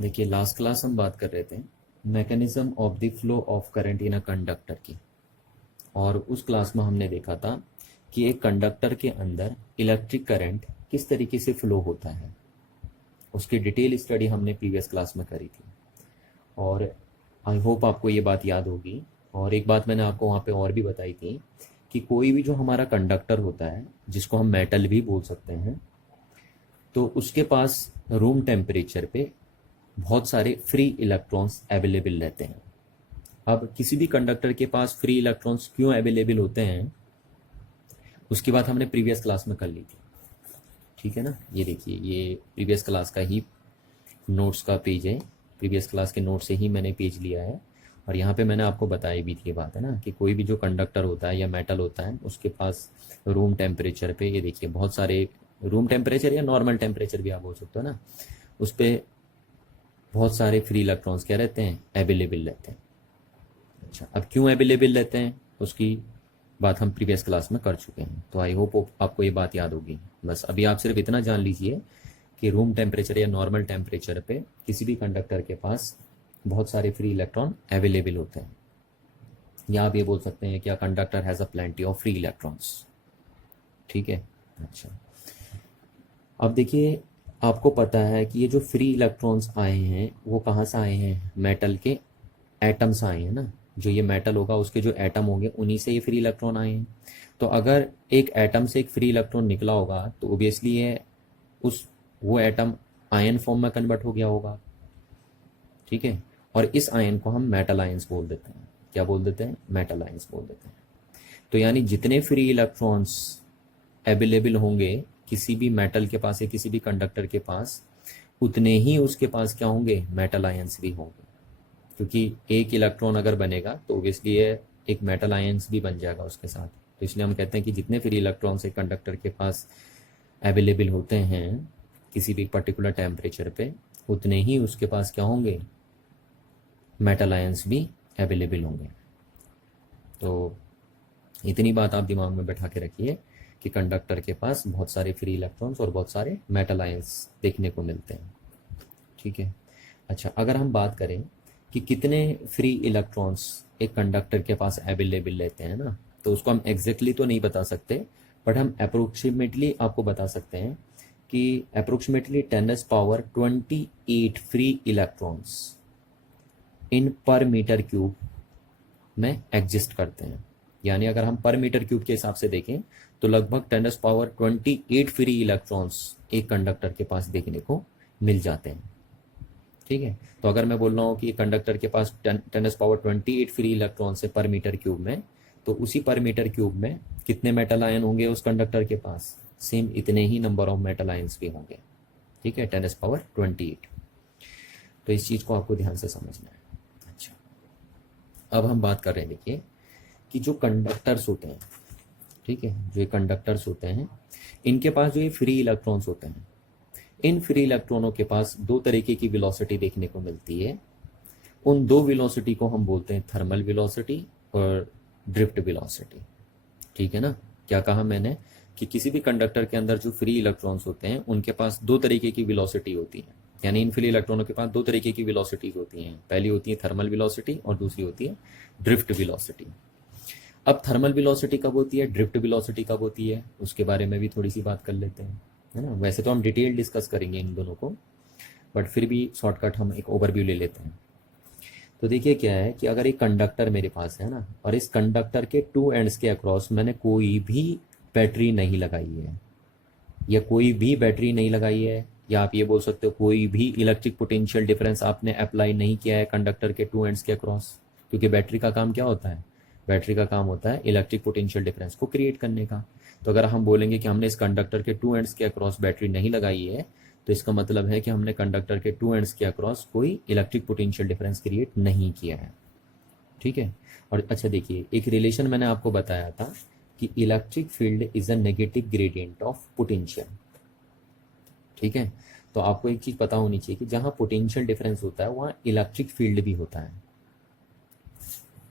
देखिए last class हम बात कर रहे थे mechanism of the flow of current in a conductor की। और उस क्लास में हमने देखा था कि एक कंडक्टर के अंदर इलेक्ट्रिक करंट किस तरीके से फ्लो होता है। उसकी डिटेल स्टडी हमने प्रीवियस क्लास में करी थी और आई होप आपको ये बात याद होगी। और एक बात मैंने आपको वहाँ पे और भी बताई थी कि कोई भी जो हमारा कंडक्टर होता है जिसको हम मेटल भी बोल सकते हैं, तो उसके पास रूम टेम्परेचर पे बहुत सारे फ्री इलेक्ट्रॉन्स अवेलेबल रहते हैं। अब किसी भी कंडक्टर के पास फ्री इलेक्ट्रॉन्स क्यों अवेलेबल होते हैं उसकी बात हमने प्रीवियस क्लास में कर ली थी, ठीक है ना। ये देखिए, ये प्रीवियस क्लास का ही नोट्स का पेज है। प्रीवियस क्लास के नोट से ही मैंने पेज लिया है और यहाँ पे मैंने आपको बताई भी थी ये बात, है ना, कि कोई भी जो कंडक्टर होता है या मेटल होता है उसके पास रूम टेम्परेचर पे, ये देखिए बहुत सारे रूम टेम्परेचर या नॉर्मल टेम्परेचर भी आप बोल सकते हो ना, उस पर बहुत सारे फ्री इलेक्ट्रॉन्स क्या रहते हैं, अवेलेबल रहते हैं। अच्छा, अब क्यों अवेलेबल रहते हैं उसकी बात हम प्रीवियस क्लास में कर चुके हैं, तो आई होप आपको ये बात याद होगी। बस अभी आप सिर्फ इतना जान लीजिए कि रूम टेम्परेचर या नॉर्मल टेम्परेचर पे किसी भी कंडक्टर के पास बहुत सारे फ्री इलेक्ट्रॉन अवेलेबल होते हैं, या आप ये बोल सकते हैं कि conductor has a plenty of free electrons, ठीक है। अच्छा, अब देखिए, आपको पता है कि ये जो फ्री इलेक्ट्रॉन्स आए हैं वो कहाँ से आए हैं, मेटल के एटम से आए हैं ना। जो ये मेटल होगा उसके जो एटम होंगे उन्हीं से ये फ्री इलेक्ट्रॉन आए हैं। तो अगर एक एटम से एक फ्री इलेक्ट्रॉन निकला होगा तो ओबियसली ये उस वो एटम आयन फॉर्म में कन्वर्ट हो गया होगा, ठीक है। और इस आयन को हम मेटल आयंस बोल देते हैं। क्या बोल देते हैं, मेटल आयंस बोल देते हैं। तो यानी जितने फ्री इलेक्ट्रॉन्स अवेलेबल होंगे किसी भी मेटल के पास या किसी भी कंडक्टर के पास, उतने ही उसके पास क्या होंगे, मेटल आयंस भी होंगे। क्योंकि एक इलेक्ट्रॉन अगर बनेगा तो ओबियसली ये एक मेटल आयंस भी बन जाएगा उसके साथ। तो इसलिए हम कहते हैं कि जितने फ्री इलेक्ट्रॉन्स एक कंडक्टर के पास अवेलेबल होते हैं किसी भी पर्टिकुलर टेम्परेचर पे, उतने ही उसके पास क्या होंगे, मेटल आयंस भी अवेलेबल होंगे। तो इतनी बात आप दिमाग में बैठा के रखिए कि कंडक्टर के पास बहुत सारे फ्री इलेक्ट्रॉन्स और बहुत सारे मेटल आयंस देखने को मिलते हैं, ठीक है। अच्छा, अगर हम बात करें कि कितने फ्री इलेक्ट्रॉन्स एक कंडक्टर के पास अवेलेबल रहते हैं ना, तो उसको हम एग्जैक्टली तो नहीं बता सकते, बट हम अप्रोक्सीमेटली आपको बता सकते हैं कि अप्रोक्सीमेटली 10⁻28 फ्री इलेक्ट्रॉन्स इन पर मीटर क्यूब में एग्जिस्ट करते हैं। यानी अगर हम पर मीटर क्यूब के हिसाब से देखें तो लगभग 10⁻28 फ्री इलेक्ट्रॉन्स एक कंडक्टर के पास देखने को मिल जाते हैं, ठीक है। तो अगर मैं बोल रहा हूँ कि कंडक्टर के पास 10⁻28 फ्री इलेक्ट्रॉन्स है पर मीटर क्यूब में, तो उसी पर मीटर क्यूब में कितने मेटल आयन होंगे उस कंडक्टर के पास, सेम इतने ही नंबर ऑफ मेटल आयंस भी होंगे, ठीक है, 10⁻28। तो इस चीज़ को आपको ध्यान से समझना है। अच्छा, अब हम बात कर रहे हैं, देखिए कि जो कंडक्टर्स होते हैं, ठीक है, जो ये कंडक्टर्स होते हैं इनके पास जो ये फ्री इलेक्ट्रॉन्स होते हैं, इन फ्री इलेक्ट्रॉनों के पास दो तरीके की वेलोसिटी देखने को मिलती है। उन दो वेलोसिटी को हम बोलते हैं थर्मल वेलोसिटी और ड्रिफ्ट वेलोसिटी, ठीक है ना। क्या कहा मैंने कि किसी भी कंडक्टर के अंदर जो फ्री इलेक्ट्रॉन्स होते हैं उनके पास दो तरीके की वेलोसिटी होती है। यानी इन फ्री इलेक्ट्रॉनों के पास दो तरीके की वेलोसिटीज होती हैं। पहली होती है थर्मल वेलोसिटी और दूसरी होती है ड्रिफ्ट वेलोसिटी। अब थर्मल वेलोसिटी कब होती है, ड्रिफ्ट वेलोसिटी कब होती है, उसके बारे में भी थोड़ी सी बात कर लेते हैं, है ना। वैसे तो हम डिटेल डिस्कस करेंगे इन दोनों को, बट फिर भी शॉर्टकट हम एक ओवरव्यू ले लेते हैं। तो देखिए क्या है कि अगर एक कंडक्टर मेरे पास है ना, और इस कंडक्टर के टू एंड्स के अक्रॉस मैंने कोई भी बैटरी नहीं लगाई है, या कोई भी बैटरी नहीं लगाई है, या आप ये बोल सकते हो कोई भी इलेक्ट्रिक पोटेंशियल डिफरेंस आपने अप्लाई नहीं किया है कंडक्टर के टू एंड्स के अक्रॉस, क्योंकि बैटरी का काम क्या होता है, बैटरी का काम होता है इलेक्ट्रिक पोटेंशियल डिफरेंस को क्रिएट करने का। तो अगर हम बोलेंगे कि हमने इस कंडक्टर के टू एंड्स के अक्रॉस बैटरी नहीं लगाई है, तो इसका मतलब है कि हमने कंडक्टर के टू एंड्स के अक्रॉस कोई इलेक्ट्रिक पोटेंशियल डिफरेंस क्रिएट नहीं किया है, ठीक है। और अच्छा देखिए, एक रिलेशन मैंने आपको बताया था कि electric field is a negative gradient of potential, ठीक है। तो आपको एक चीज पता होनी चाहिए कि जहां पोटेंशियल डिफरेंस होता है वहां इलेक्ट्रिक फील्ड भी होता है,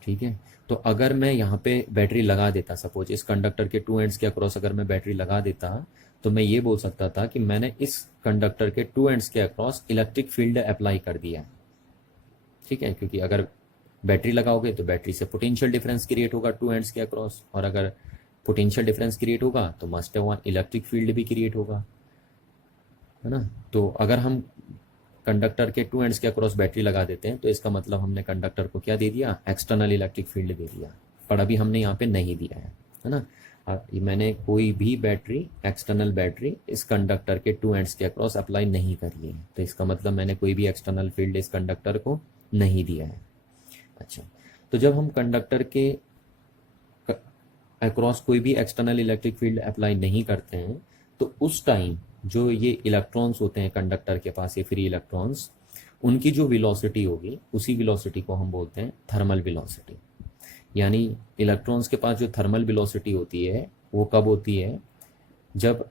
ठीक है। तो अगर मैं यहाँ पे बैटरी लगा देता, सपोज इस कंडक्टर के टू एंड्स के अक्रॉस अगर मैं बैटरी लगा देता, तो मैं ये बोल सकता था कि मैंने इस कंडक्टर के टू एंड्स के अक्रॉस इलेक्ट्रिक फील्ड अप्लाई कर दिया है, ठीक है, क्योंकि अगर बैटरी लगाओगे तो बैटरी से पोटेंशियल डिफरेंस क्रिएट होगा टू एंड्स के अक्रॉस, और अगर पोटेंशियल डिफरेंस क्रिएट होगा तो मस्ट वहाँ इलेक्ट्रिक फील्ड भी क्रिएट होगा, है ना। तो अगर हम कंडक्टर के टू एंड्स के अक्रॉस बैटरी लगा देते हैं तो इसका मतलब हमने कंडक्टर को क्या दे दिया, एक्सटर्नल इलेक्ट्रिक फील्ड दे दिया, पर अभी हमने यहाँ पे नहीं दिया है ना। मैंने कोई भी बैटरी, एक्सटर्नल बैटरी इस कंडक्टर के टू एंड्स के अक्रॉस अप्लाई नहीं करी है, तो इसका मतलब मैंने कोई भी एक्सटर्नल फील्ड इस कंडक्टर को नहीं दिया है। अच्छा, तो जब हम कंडक्टर के अक्रॉस कोई भी एक्सटर्नल इलेक्ट्रिक फील्ड अप्लाई नहीं करते हैं तो उस टाइम जो ये इलेक्ट्रॉन्स होते हैं कंडक्टर के पास, ये फ्री इलेक्ट्रॉन्स, उनकी जो वेलोसिटी होगी उसी वेलोसिटी को हम बोलते हैं थर्मल वेलोसिटी। यानी इलेक्ट्रॉन्स के पास जो थर्मल वेलोसिटी होती है वो कब होती है, जब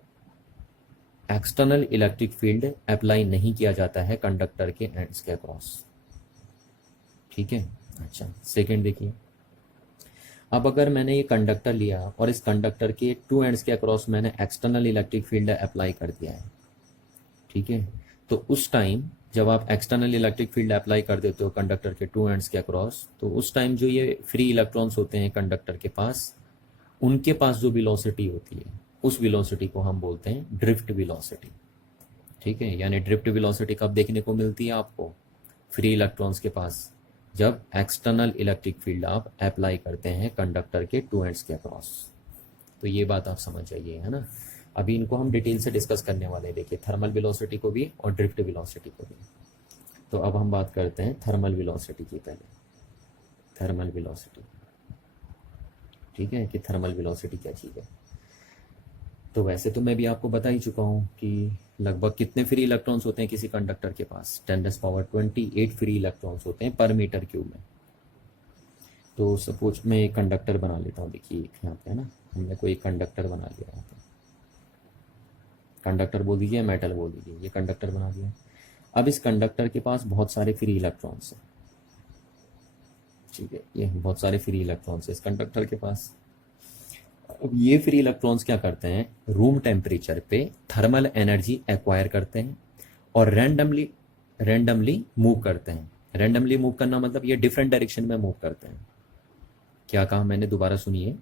एक्सटर्नल इलेक्ट्रिक फील्ड अप्लाई नहीं किया जाता है कंडक्टर के एंड्स के अक्रॉस, ठीक है। अच्छा, सेकंड देखिए, अब अगर मैंने ये कंडक्टर लिया और इस कंडक्टर के टू एंड्स के अक्रॉस मैंने एक्सटर्नल इलेक्ट्रिक फील्ड अप्लाई कर दिया है, ठीक है, तो उस टाइम जब आप एक्सटर्नल इलेक्ट्रिक फील्ड अप्लाई कर देते हो कंडक्टर के टू एंड्स के अक्रॉस, तो उस टाइम जो ये फ्री इलेक्ट्रॉन्स होते हैं कंडक्टर के पास, उनके पास जो वेलोसिटी होती है उस वेलोसिटी को हम बोलते हैं ड्रिफ्ट वेलोसिटी, ठीक है। यानी ड्रिफ्ट वेलोसिटी कब देखने को मिलती है आपको, फ्री इलेक्ट्रॉन्स के पास, जब एक्सटर्नल इलेक्ट्रिक फील्ड आप अप्लाई करते हैं कंडक्टर के टू एंड्स के अक्रॉस। तो ये बात आप समझ जाइए, है ना। अभी इनको हम डिटेल से डिस्कस करने वाले हैं, देखिए थर्मल वेलोसिटी को भी और ड्रिफ्ट वेलोसिटी को भी। तो अब हम बात करते हैं थर्मल वेलोसिटी की पहले, थर्मल वेलोसिटी, ठीक है, कि थर्मल वेलोसिटी क्या चीज़ है। तो वैसे तो मैं भी आपको बता ही चुका हूँ कि लगभग कितने फ्री इलेक्ट्रॉन्स होते हैं किसी कंडक्टर के पास, 10⁻28 फ्री इलेक्ट्रॉन्स होते हैं पर मीटर क्यूब में। तो सपोज मैं एक कंडक्टर बना लेता हूँ, देखिए यहाँ पे, है ना, हमने कोई कंडक्टर बना लिया यहाँ पे, कंडक्टर बोल दीजिए, मेटल बोल दीजिए, ये कंडक्टर बना दिया। अब इस कंडक्टर के पास बहुत सारे फ्री इलेक्ट्रॉन्स हैं, ठीक है, ये बहुत सारे फ्री इलेक्ट्रॉन्स हैं इस कंडक्टर के पास। अब ये फ्री इलेक्ट्रॉन्स क्या करते हैं, रूम टेम्परेचर पे थर्मल एनर्जी एक्वायर करते हैं और रैंडमली मूव करते हैं। रैंडमली मूव करना मतलब ये डिफरेंट डायरेक्शन में मूव करते हैं। क्या कहा मैंने, दोबारा सुनिए,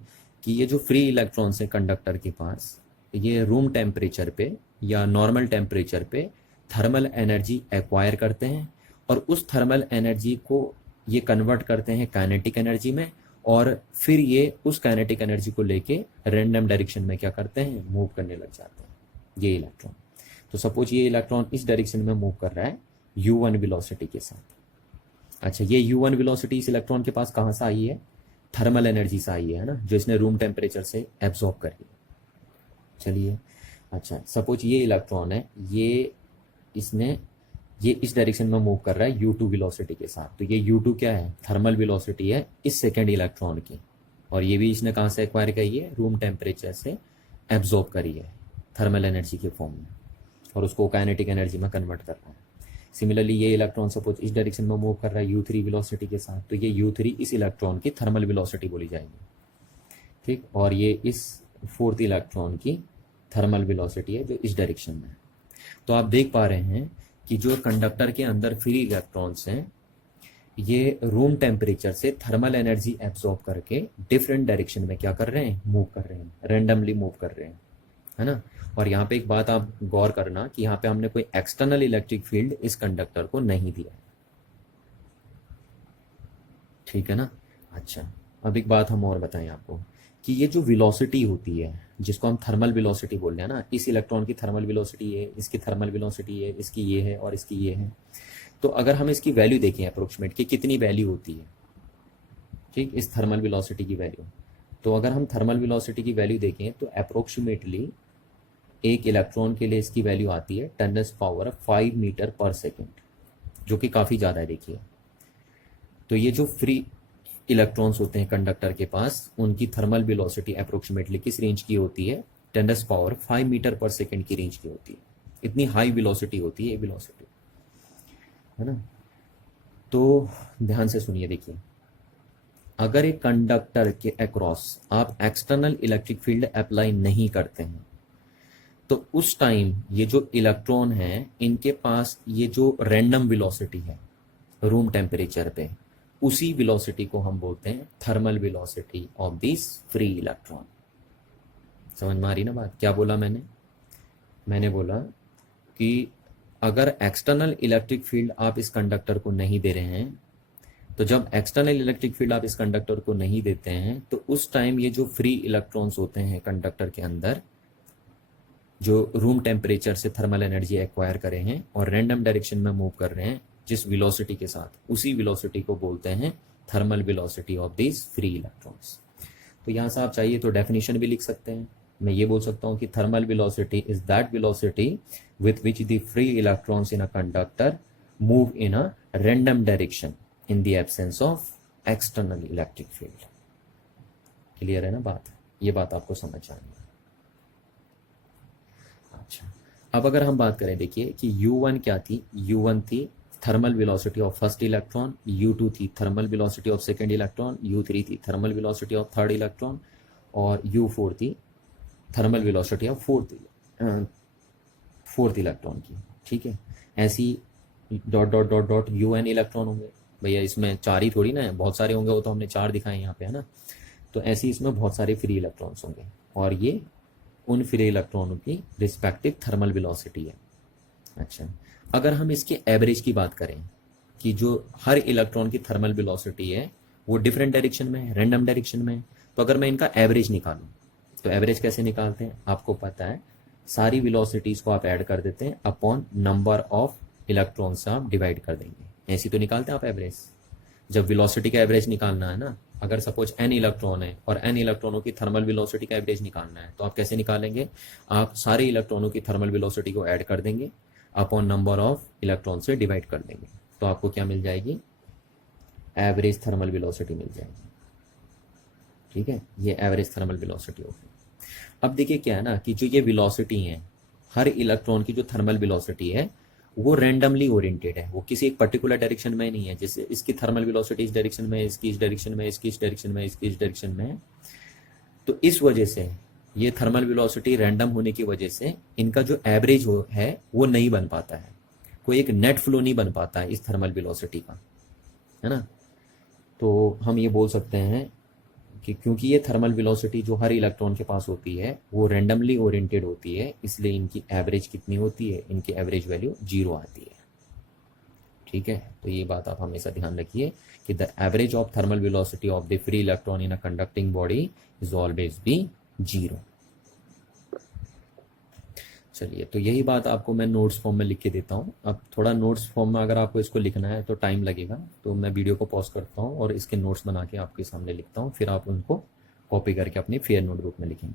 कि ये जो फ्री इलेक्ट्रॉन्स हैं कंडक्टर के पास, ये रूम टेम्परेचर पे या नॉर्मल टेम्परेचर पे थर्मल एनर्जी एक्वायर करते हैं और उस थर्मल एनर्जी को ये कन्वर्ट करते हैं काइनेटिक एनर्जी में, और फिर ये उस काइनेटिक एनर्जी को लेके रैंडम डायरेक्शन में क्या करते हैं, मूव करने लग जाते हैं ये इलेक्ट्रॉन। तो सपोज ये इलेक्ट्रॉन इस डायरेक्शन में मूव कर रहा है u1 वेलोसिटी के साथ। अच्छा, ये u1 वेलोसिटी इस इलेक्ट्रॉन के पास कहाँ से आई है, थर्मल एनर्जी से आई है ना, जो इसने रूम टेम्परेचर से एब्जॉर्ब करी। चलिए, अच्छा सपोज ये इलेक्ट्रॉन है, ये इस डायरेक्शन में मूव कर रहा है u2 वेलोसिटी के साथ। तो ये u2 क्या है, थर्मल वेलोसिटी है इस सेकेंड इलेक्ट्रॉन की, और ये भी इसने कहाँ से एक्वायर करी है, रूम टेम्परेचर से एब्जॉर्ब करी है थर्मल एनर्जी के फॉर्म में, और उसको काइनेटिक एनर्जी में कन्वर्ट कर रहा है। सिमिलरली ये इलेक्ट्रॉन सपोज इस डायरेक्शन में मूव कर रहा है u3 वेलोसिटी के साथ, तो ये u3 इस इलेक्ट्रॉन की थर्मल वेलोसिटी बोली जाएगी, ठीक, और ये इस फोर्थ इलेक्ट्रॉन की थर्मल वेलोसिटी है जो इस डायरेक्शन में है। तो आप देख पा रहे हैं कि जो कंडक्टर के अंदर फ्री इलेक्ट्रॉन्स हैं ये रूम टेम्परेचर से थर्मल एनर्जी एब्जॉर्ब करके डिफरेंट डायरेक्शन में क्या कर रहे हैं, मूव कर रहे हैं, रैंडमली मूव कर रहे हैं, है ना। और यहाँ पे एक बात आप गौर करना कि यहाँ पे हमने कोई एक्सटर्नल इलेक्ट्रिक फील्ड इस कंडक्टर को नहीं दिया, ठीक है ना। अच्छा, अब एक बात हम और बताएं आपको कि ये जो वेलोसिटी होती है जिसको हम थर्मल वेलोसिटी बोल रहे हैं ना, इस इलेक्ट्रॉन की थर्मल वेलोसिटी है, इसकी थर्मल वेलोसिटी है, इसकी ये है और इसकी ये है। तो अगर हम इसकी वैल्यू देखें अप्रोक्सीमेट कि कितनी वैल्यू होती है, ठीक, इस थर्मल वेलोसिटी की वैल्यू, तो अगर हम थर्मल वेलोसिटी की वैल्यू देखें तो अप्रोक्सीमेटली एक इलेक्ट्रॉन के लिए इसकी वैल्यू आती है 10⁵ मीटर पर सेकेंड, जो कि काफ़ी ज़्यादा है। देखिए, तो ये जो फ्री इलेक्ट्रॉन्स होते हैं कंडक्टर के पास, उनकी थर्मल वेलोसिटी अप्रोक्सीमेटली किस रेंज की होती है, 10⁵ मीटर पर सेकेंड की रेंज की होती है। इतनी हाई वेलोसिटी होती है ये वेलोसिटी, है ना। तो ध्यान से सुनिए, देखिए, अगर एक कंडक्टर के अक्रॉस आप एक्सटर्नल इलेक्ट्रिक फील्ड अप्लाई नहीं करते हैं तो उस टाइम ये जो इलेक्ट्रॉन है इनके पास ये जो रैंडम वेलोसिटी है रूम टेम्परेचर पे, उसी वेलोसिटी को हम बोलते हैं thermal velocity of this free electron. समझ में आ रही ना बात? क्या बोला मैंने बोला कि अगर एक्सटर्नल इलेक्ट्रिक फील्ड आप इस कंडक्टर को नहीं दे रहे हैं, तो जब एक्सटर्नल इलेक्ट्रिक फील्ड आप इस कंडक्टर को नहीं देते हैं तो उस टाइम ये जो फ्री इलेक्ट्रॉन्स होते हैं कंडक्टर के अंदर, जो रूम टेम्परेचर से थर्मल एनर्जी एक्वायर करे हैं और रैंडम डायरेक्शन में मूव कर रहे हैं जिस वेलोसिटी के साथ, उसी वेलोसिटी को बोलते हैं thermal velocity of this free electrons. तो यहाँ से आप चाहिए तो डेफिनेशन भी लिख सकते हैं। मैं ये बोल सकता हूँ कि thermal velocity is that velocity with which the free electrons in a conductor move in a random direction in the absence of external electric field. Clear है ना बात? ये बात आपको समझ आनी है। अच्छा, अब अगर हम बात करें, देखिए कि u1 क्या थी? u1 थी thermal velocity of first electron, u2 थी thermal velocity of second electron, u3 थी thermal velocity of third electron और u4 थी thermal velocity of fourth electron की। ठीक है, ऐसी dot dot dot dot un electron होंगे। भैया इसमें चार ही थोड़ी ना है, बहुत सारे होंगे, वो तो हमने चार दिखाए यहाँ पे, है ना। तो ऐसे इसमें बहुत सारे फ्री इलेक्ट्रॉन्स होंगे और ये उन फ्री इलेक्ट्रॉनों की रिस्पेक्टिव थर्मल वेलोसिटी है। अच्छा, अगर हम इसके एवरेज की बात करें कि जो हर इलेक्ट्रॉन की थर्मल वेलोसिटी है वो डिफरेंट डायरेक्शन में है, रैंडम डायरेक्शन में है, तो अगर मैं इनका एवरेज निकालूं तो एवरेज कैसे निकालते हैं आपको पता है, सारी वेलोसिटीज को आप ऐड कर देते हैं अपॉन नंबर ऑफ इलेक्ट्रॉन्स आप डिवाइड कर देंगे। ऐसी तो निकालते हैं आप एवरेज। जब वेलोसिटी का एवरेज निकालना है ना, अगर सपोज n इलेक्ट्रॉन है और n इलेक्ट्रॉनों की थर्मल वेलोसिटी का एवरेज निकालना है तो आप कैसे निकालेंगे? आप सारे इलेक्ट्रॉनों की थर्मल वेलोसिटी को ऐड कर देंगे अपॉन नंबर ऑफ इलेक्ट्रॉन से डिवाइड कर देंगे, तो आपको क्या मिल जाएगी? एवरेज थर्मल वेलोसिटी मिल जाएगी। ठीक है, ये एवरेज थर्मल वेलोसिटी होगी। अब देखिए क्या है ना कि जो ये वेलोसिटी है, हर इलेक्ट्रॉन की जो थर्मल वेलोसिटी है वो रैंडमली ओरिएंटेड है, वो किसी एक पर्टिकुलर डायरेक्शन में नहीं है। जैसे इसकी थर्मल वेलोसिटी इस डायरेक्शन में, इसकी इस डायरेक्शन में, इसकी इस डायरेक्शन में, इसकी इस डायरेक्शन में। तो इस वजह से ये थर्मल वेलोसिटी रैंडम होने की वजह से इनका जो एवरेज है वो नहीं बन पाता है, कोई एक नेट फ्लो नहीं बन पाता है इस थर्मल वेलोसिटी का, है ना। तो हम ये बोल सकते हैं कि क्योंकि ये थर्मल वेलोसिटी जो हर इलेक्ट्रॉन के पास होती है वो रैंडमली ओरिएंटेड होती है, इसलिए इनकी एवरेज कितनी होती है? इनकी एवरेज वैल्यू 0 आती है। ठीक है, तो ये बात आप हमेशा ध्यान रखिए कि the average of thermal velocity of the free electron in a conducting body is always be 0। चलिए, तो यही बात आपको मैं नोट्स फॉर्म में लिख के देता हूँ। अब थोड़ा नोट्स फॉर्म में अगर आपको इसको लिखना है तो टाइम लगेगा, तो मैं वीडियो को पॉज करता हूँ और इसके नोट्स बना के आपके सामने लिखता हूँ, फिर आप उनको कॉपी करके अपनी फेयर नोटबुक में लिखेंगे।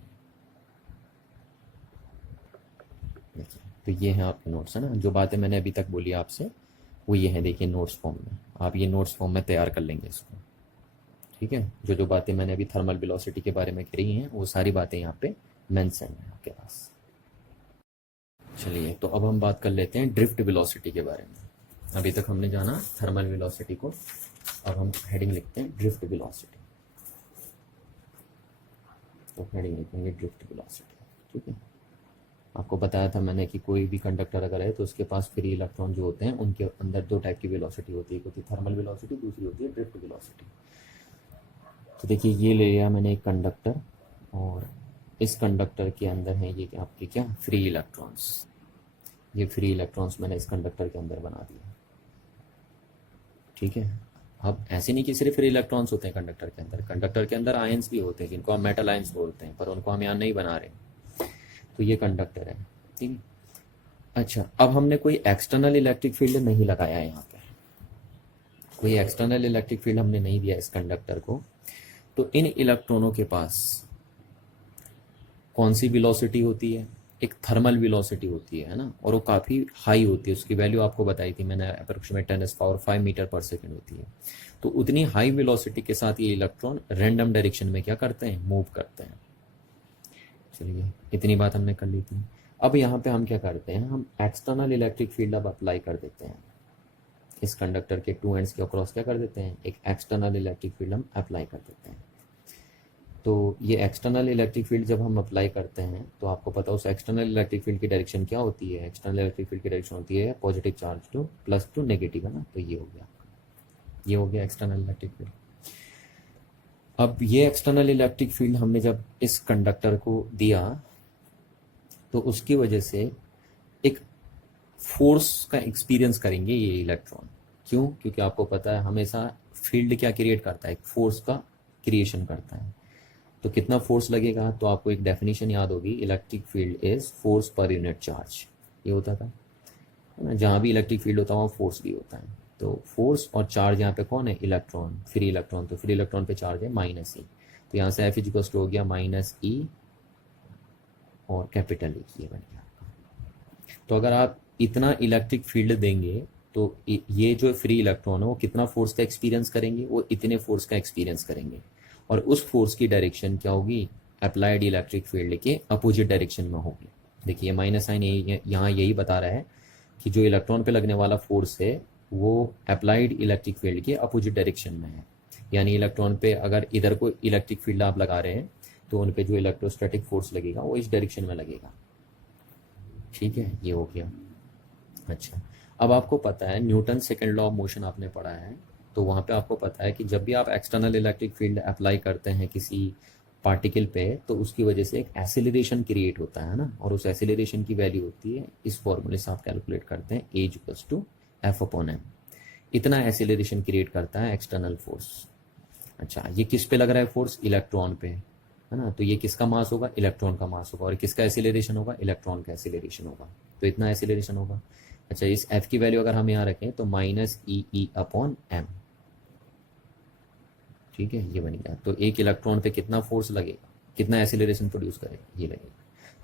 देखिए, तो ये है आपके नोट्स, है ना। जो बातें मैंने अभी तक बोली आपसे वो ये है, देखिए नोट्स फॉर्म में। आप ये नोट्स फॉर्म में तैयार कर लेंगे इसको। ठीक है, जो जो बातें मैंने अभी थर्मल वेलोसिटी के बारे में करी हैं वो सारी बातें यहाँ पे मेंशन है आपके पास। चलिए, तो अब हम बात कर लेते हैं ड्रिफ्ट वेलोसिटी के बारे में। अभी तक हमने जाना थर्मल वेलोसिटी को, अब हम हेडिंग लिखते हैं ड्रिफ्ट वेलोसिटी। तो हेडिंग लिखेंगे ड्रिफ्ट वेलोसिटी। ठीक है, आपको बताया था मैंने कि कोई भी कंडक्टर अगर है तो उसके पास फ्री इलेक्ट्रॉन जो होते हैं उनके अंदर दो टाइप की वेलोसिटी होती है, एक होती है थर्मल वेलोसिटी, दूसरी होती है ड्रिफ्ट वेलोसिटी। तो देखिए, ये ले लिया मैंने एक कंडक्टर और इस कंडक्टर के अंदर है ये आपके क्या फ्री इलेक्ट्रॉन्स। ये फ्री इलेक्ट्रॉन्स मैंने इस कंडक्टर के अंदर बना दिया। ठीक है, अब ऐसे नहीं कि सिर्फ फ्री इलेक्ट्रॉन्स होते हैं कंडक्टर के अंदर आयंस भी होते हैं जिनको हम मेटल आयंस बोलते हैं, पर उनको हम यहाँ नहीं बना रहे। तो ये कंडक्टर है। ठीक है, अच्छा, अब हमने कोई एक्सटर्नल इलेक्ट्रिक फील्ड नहीं लगाया है यहाँ पे, कोई एक्सटर्नल इलेक्ट्रिक फील्ड हमने नहीं दिया इस कंडक्टर को। तो इन इलेक्ट्रॉनों के पास कौन सी वेलोसिटी होती है? एक थर्मल वेलोसिटी होती है ना, और वो काफ़ी हाई होती है। उसकी वैल्यू आपको बताई थी मैंने, अप्रोक्सीमेट 10⁻⁵ मीटर पर सेकंड होती है। तो उतनी हाई वेलोसिटी के साथ ये इलेक्ट्रॉन रैंडम डायरेक्शन में क्या करते हैं? मूव करते हैं। चलिए, इतनी बात हमने कर ली थी। अब यहाँ पे हम क्या करते हैं? हम एक्सटर्नल इलेक्ट्रिक फील्ड अब अप्लाई कर देते हैं इस कंडक्टर के टू एंड्स के अक्रॉस। क्या कर देते हैं? एक एक्सटर्नल इलेक्ट्रिक फील्ड हम अप्लाई कर देते हैं। तो ये एक्सटर्नल इलेक्ट्रिक फील्ड जब हम अप्लाई करते हैं तो आपको पता है उस एक्सटर्नल इलेक्ट्रिक फील्ड की डायरेक्शन क्या होती है। एक्सटर्नल इलेक्ट्रिक फील्ड की डायरेक्शन होती है positive charge two plus two negative, है ना। तो ये हो गया एक्सटर्नल इलेक्ट्रिक फील्ड। अब ये एक्सटर्नल इलेक्ट्रिक फील्ड हमने जब इस कंडक्टर को दिया तो उसकी वजह से एक फोर्स का एक्सपीरियंस करेंगे ये इलेक्ट्रॉन। क्यों? क्योंकि आपको पता है हमेशा फील्ड क्या क्रिएट करता है, एक फोर्स का क्रिएशन करता है। तो कितना फोर्स लगेगा, तो आपको एक डेफिनेशन याद होगी, electric field is force per unit charge. ये होता था, है ना। जहाँ भी इलेक्ट्रिक फील्ड होता है वहाँ फोर्स भी होता है। तो फोर्स और चार्ज यहाँ पे कौन है, इलेक्ट्रॉन, फ्री इलेक्ट्रॉन। तो फ्री इलेक्ट्रॉन पे चार्ज है माइनस ई। तो यहाँ से एफ इजिकल्स टू हो गया माइनस ई और कैपिटल ई, ये बन गया। तो अगर आप इतना इलेक्ट्रिक फील्ड देंगे तो ये जो फ्री इलेक्ट्रॉन है वो कितना फोर्स का एक्सपीरियंस करेंगे, वो इतने फोर्स का एक्सपीरियंस करेंगे। और उस फोर्स की डायरेक्शन क्या होगी, अप्लाइड इलेक्ट्रिक फील्ड के अपोजिट डायरेक्शन में होगी। देखिए माइनस साइन यहाँ यही बता रहा है कि जो इलेक्ट्रॉन पे लगने वाला फोर्स है वो अप्लाइड इलेक्ट्रिक फील्ड के अपोजिट डायरेक्शन में है। यानी इलेक्ट्रॉन पे अगर इधर को इलेक्ट्रिक फील्ड आप लगा रहे हैं तो उन पे जो इलेक्ट्रोस्टैटिक फोर्स लगेगा वो इस डायरेक्शन में लगेगा। ठीक है, ये हो गया। अच्छा, अब आपको पता है Newton second law of motion आपने पढ़ा है, तो वहाँ पे आपको पता है कि जब भी आप एक्सटर्नल इलेक्ट्रिक फील्ड अप्लाई करते हैं किसी पार्टिकल पे तो उसकी वजह से एक एसिलरेशन क्रिएट होता है ना। और उस एसिलरेशन की वैल्यू होती है, इस फॉर्मूले से आप कैलकुलेट करते हैं, a equals to f upon m. इतना एसिलरेशन क्रिएट करता है एक्सटर्नल फोर्स। अच्छा, ये किस पे लग रहा है फोर्स, इलेक्ट्रॉन पे, है ना। तो ये किसका मास होगा, इलेक्ट्रॉन का मास होगा। और किसका एसिलरेशन होगा, इलेक्ट्रॉन का एसिलरेशन होगा। तो इतना एसिलरेशन होगा। अच्छा, इस एफ की वैल्यू अगर हम यहाँ रखें तो माइनस ई अपॉन एम। ठीक है, ये बन गया। तो एक इलेक्ट्रॉन पे कितना फोर्स लगेगा, कितना एसिलरेशन प्रोड्यूस करेगा, ये लगेगा।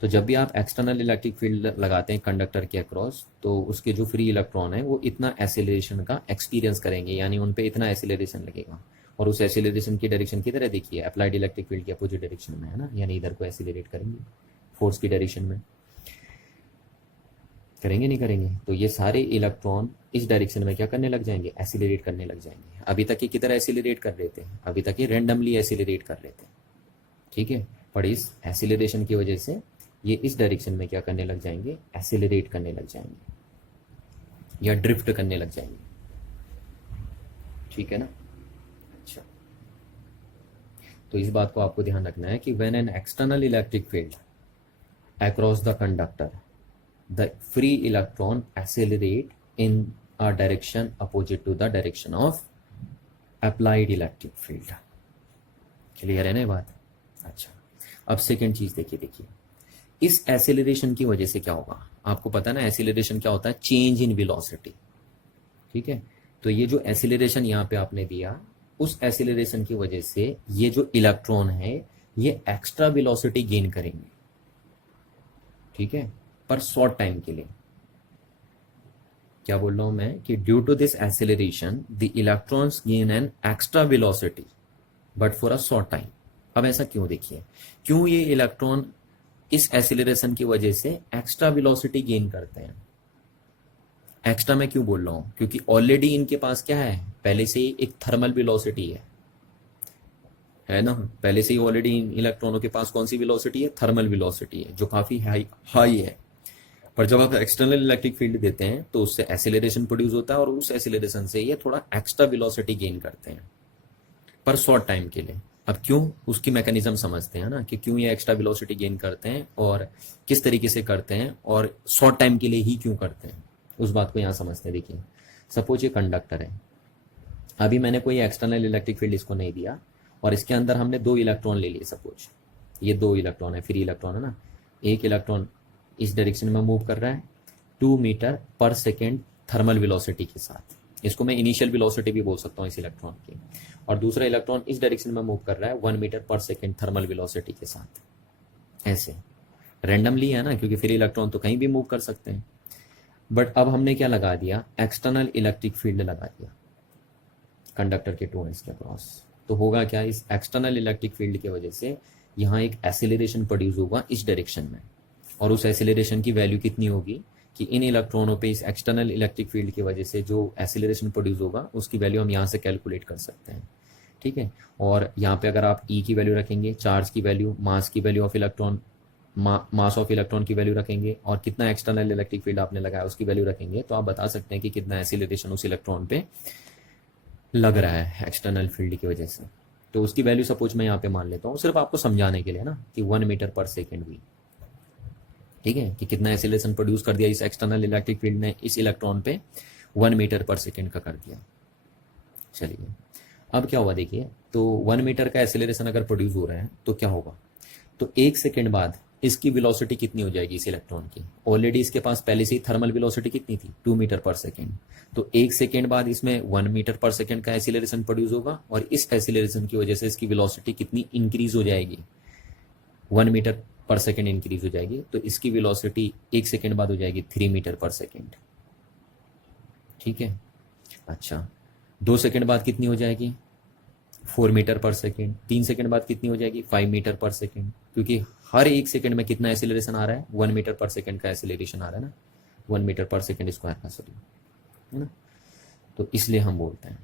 तो जब भी आप एक्सटर्नल इलेक्ट्रिक फील्ड लगाते हैं कंडक्टर के अक्रॉस तो उसके जो फ्री इलेक्ट्रॉन है वो इतना एसिलरेशन का एक्सपीरियंस करेंगे, यानी उन पे इतना एसिलरेशन लगेगा। और उस एसिलरेशन की डायरेक्शन की तरह देखिए अप्लाइड इलेक्ट्रिक फील्ड के अपोजिट डायरेक्शन में, है ना। यानी इधर को एसिलरेट करेंगे फोर्स की डायरेक्शन में, करेंगे नहीं करेंगे। तो ये सारे इलेक्ट्रॉन इस डायरेक्शन में क्या करने लग जाएंगे, एसिलरेट करने लग जाएंगे। अभी तक ये किधर एसिलरेट कर रहे थे, अभी तक ये रैंडमली एसिलरेट कर रहे थे। ठीक है, पर इस एसिलरेशन की वजह से ये इस डायरेक्शन में क्या करने लग जाएंगे, एसिलरेट करने लग जाएंगे या ड्रिफ्ट करने लग जाएंगे। ठीक है ना। अच्छा, तो इस बात को आपको ध्यान रखना है कि when an external electric field across the conductor the free electron accelerate in a direction opposite to the direction of applied electric field। Clear है ना ये बात। अच्छा, अब सेकेंड चीज देखिए इस एसिलरेशन की वजह से क्या होगा, आपको पता है ना एसिलरेशन क्या होता है, चेंज इन वेलोसिटी। ठीक है, तो ये जो एसिलरेशन यहाँ पे आपने दिया उस एसिलरेशन की वजह से ये जो इलेक्ट्रॉन है ये एक्स्ट्रा वेलोसिटी गेन करेंगे। ठीक है, पर शॉर्ट टाइम के लिए। क्या बोल रहा हूं मैं कि due to this acceleration the electrons gain an extra velocity but for a short time. अब ऐसा क्यों, देखिए क्यों ये इलेक्ट्रॉन इस एसिलरेशन की वजह से एक्स्ट्रा वेलोसिटी गेन करते हैं। एक्स्ट्रा मैं क्यों बोल रहा हूं, क्योंकि ऑलरेडी इनके पास क्या है, पहले से ही एक थर्मल वेलोसिटी है ना। पहले से ही ऑलरेडी इन इलेक्ट्रॉनों के पास कौन सी वेलोसिटी है, थर्मल वेलोसिटी है, जो काफी हाई है। पर जब आप एक्सटर्नल इलेक्ट्रिक फील्ड देते हैं तो उससे एसिलरेशन प्रोड्यूस होता है और उस एसिलरेशन से ये थोड़ा एक्स्ट्रा वेलोसिटी गेन करते हैं पर शॉर्ट टाइम के लिए। अब क्यों, उसकी मैकेनिज्म समझते हैं ना कि क्यों ये एक्स्ट्रा वेलोसिटी गेन करते हैं और किस तरीके से करते हैं और शॉर्ट टाइम के लिए ही क्यों करते हैं, उस बात को यहाँ समझते हैं। देखिए सपोज ये कंडक्टर है, अभी मैंने कोई एक्सटर्नल इलेक्ट्रिक फील्ड इसको नहीं दिया और इसके अंदर हमने 2 इलेक्ट्रॉन ले लिए। सपोज ये 2 इलेक्ट्रॉन है, फ्री इलेक्ट्रॉन है ना। एक इलेक्ट्रॉन इस डायरेक्शन में मूव कर रहा है 2 मीटर पर सेकेंड थर्मल वेलोसिटी के साथ, इसको मैं इनिशियल वेलोसिटी भी बोल सकता हूँ इस इलेक्ट्रॉन की। और दूसरा इलेक्ट्रॉन इस डायरेक्शन में मूव कर रहा है 1 मीटर पर सेकेंड थर्मल वेलोसिटी के साथ। ऐसे रैंडमली है ना, क्योंकि फ्री इलेक्ट्रॉन तो कहीं भी मूव कर सकते हैं। बट अब हमने क्या लगा दिया, एक्सटर्नल इलेक्ट्रिक फील्ड लगा दिया कंडक्टर के 2 एंड्स के अक्रॉस। तो होगा क्या, इस एक्सटर्नल इलेक्ट्रिक फील्ड की वजह से यहाँ एक एसिलरेशन प्रोड्यूस होगा इस डायरेक्शन में। और उस एसिलरेशन की वैल्यू कितनी होगी कि इन इलेक्ट्रॉनों पे इस एक्सटर्नल इलेक्ट्रिक फील्ड की वजह से जो एसिलरेशन प्रोड्यूस होगा उसकी वैल्यू हम यहाँ से कैलकुलेट कर सकते हैं। ठीक है। और यहाँ पे अगर आप ई की वैल्यू रखेंगे, चार्ज की वैल्यू, मास की value of electron, mass of electron की वैल्यू रखेंगे, और कितना एक्सटर्नल इलेक्ट्रिक फील्ड आपने लगाया उसकी वैल्यू रखेंगे, तो आप बता सकते हैं कि कितना एसिलेरेशन उस इलेक्ट्रॉन पे लग रहा है एक्सटर्नल फील्ड की वजह से। तो उसकी वैल्यू सपोज मैं यहाँ पे मान लेता हूँ, सिर्फ आपको समझाने के लिए ना, कि 1 मीटर पर सेकेंड हुई। ठीक है, कि कितना एसिलेशन प्रोड्यूस कर दिया इस एक्सटर्नल इलेक्ट्रिक फील्ड ने इस इलेक्ट्रॉन पे, 1 मीटर पर सेकेंड का कर दिया। चलिए, अब क्या हुआ देखिए, तो 1 मीटर का एसिलेरेशन अगर प्रोड्यूस हो रहा है तो क्या होगा, तो 1 सेकेंड बाद इसकी वेलोसिटी कितनी हो जाएगी इस इलेक्ट्रॉन की। ऑलरेडी इसके पास पहले से ही थर्मल वेलोसिटी कितनी थी, 2 मीटर पर सेकेंड। तो 1 सेकेंड बाद इसमें 1 मीटर पर सेकेंड का एसिलेरेशन प्रोड्यूस होगा, और इस एसिलेरेशन की वजह से इसकी वेलोसिटी कितनी इंक्रीज हो जाएगी, 1 मीटर पर सेकेंड इंक्रीज हो जाएगी। तो इसकी वेलोसिटी 1 सेकेंड बाद हो जाएगी 3 मीटर पर सेकेंड। ठीक है। अच्छा, 2 सेकेंड बाद कितनी हो जाएगी, 4 मीटर पर सेकेंड। 3 सेकेंड बाद कितनी हो जाएगी, 5 मीटर पर सेकेंड। क्योंकि हर 1 सेकेंड में कितना एसिलेरेशन आ रहा है, 1 मीटर पर सेकेंड का एसिलेरेशन आ रहा है ना, 1 मीटर पर सेकेंड स्क्वायर का, सॉरी, है ना। तो इसलिए हम बोलते हैं।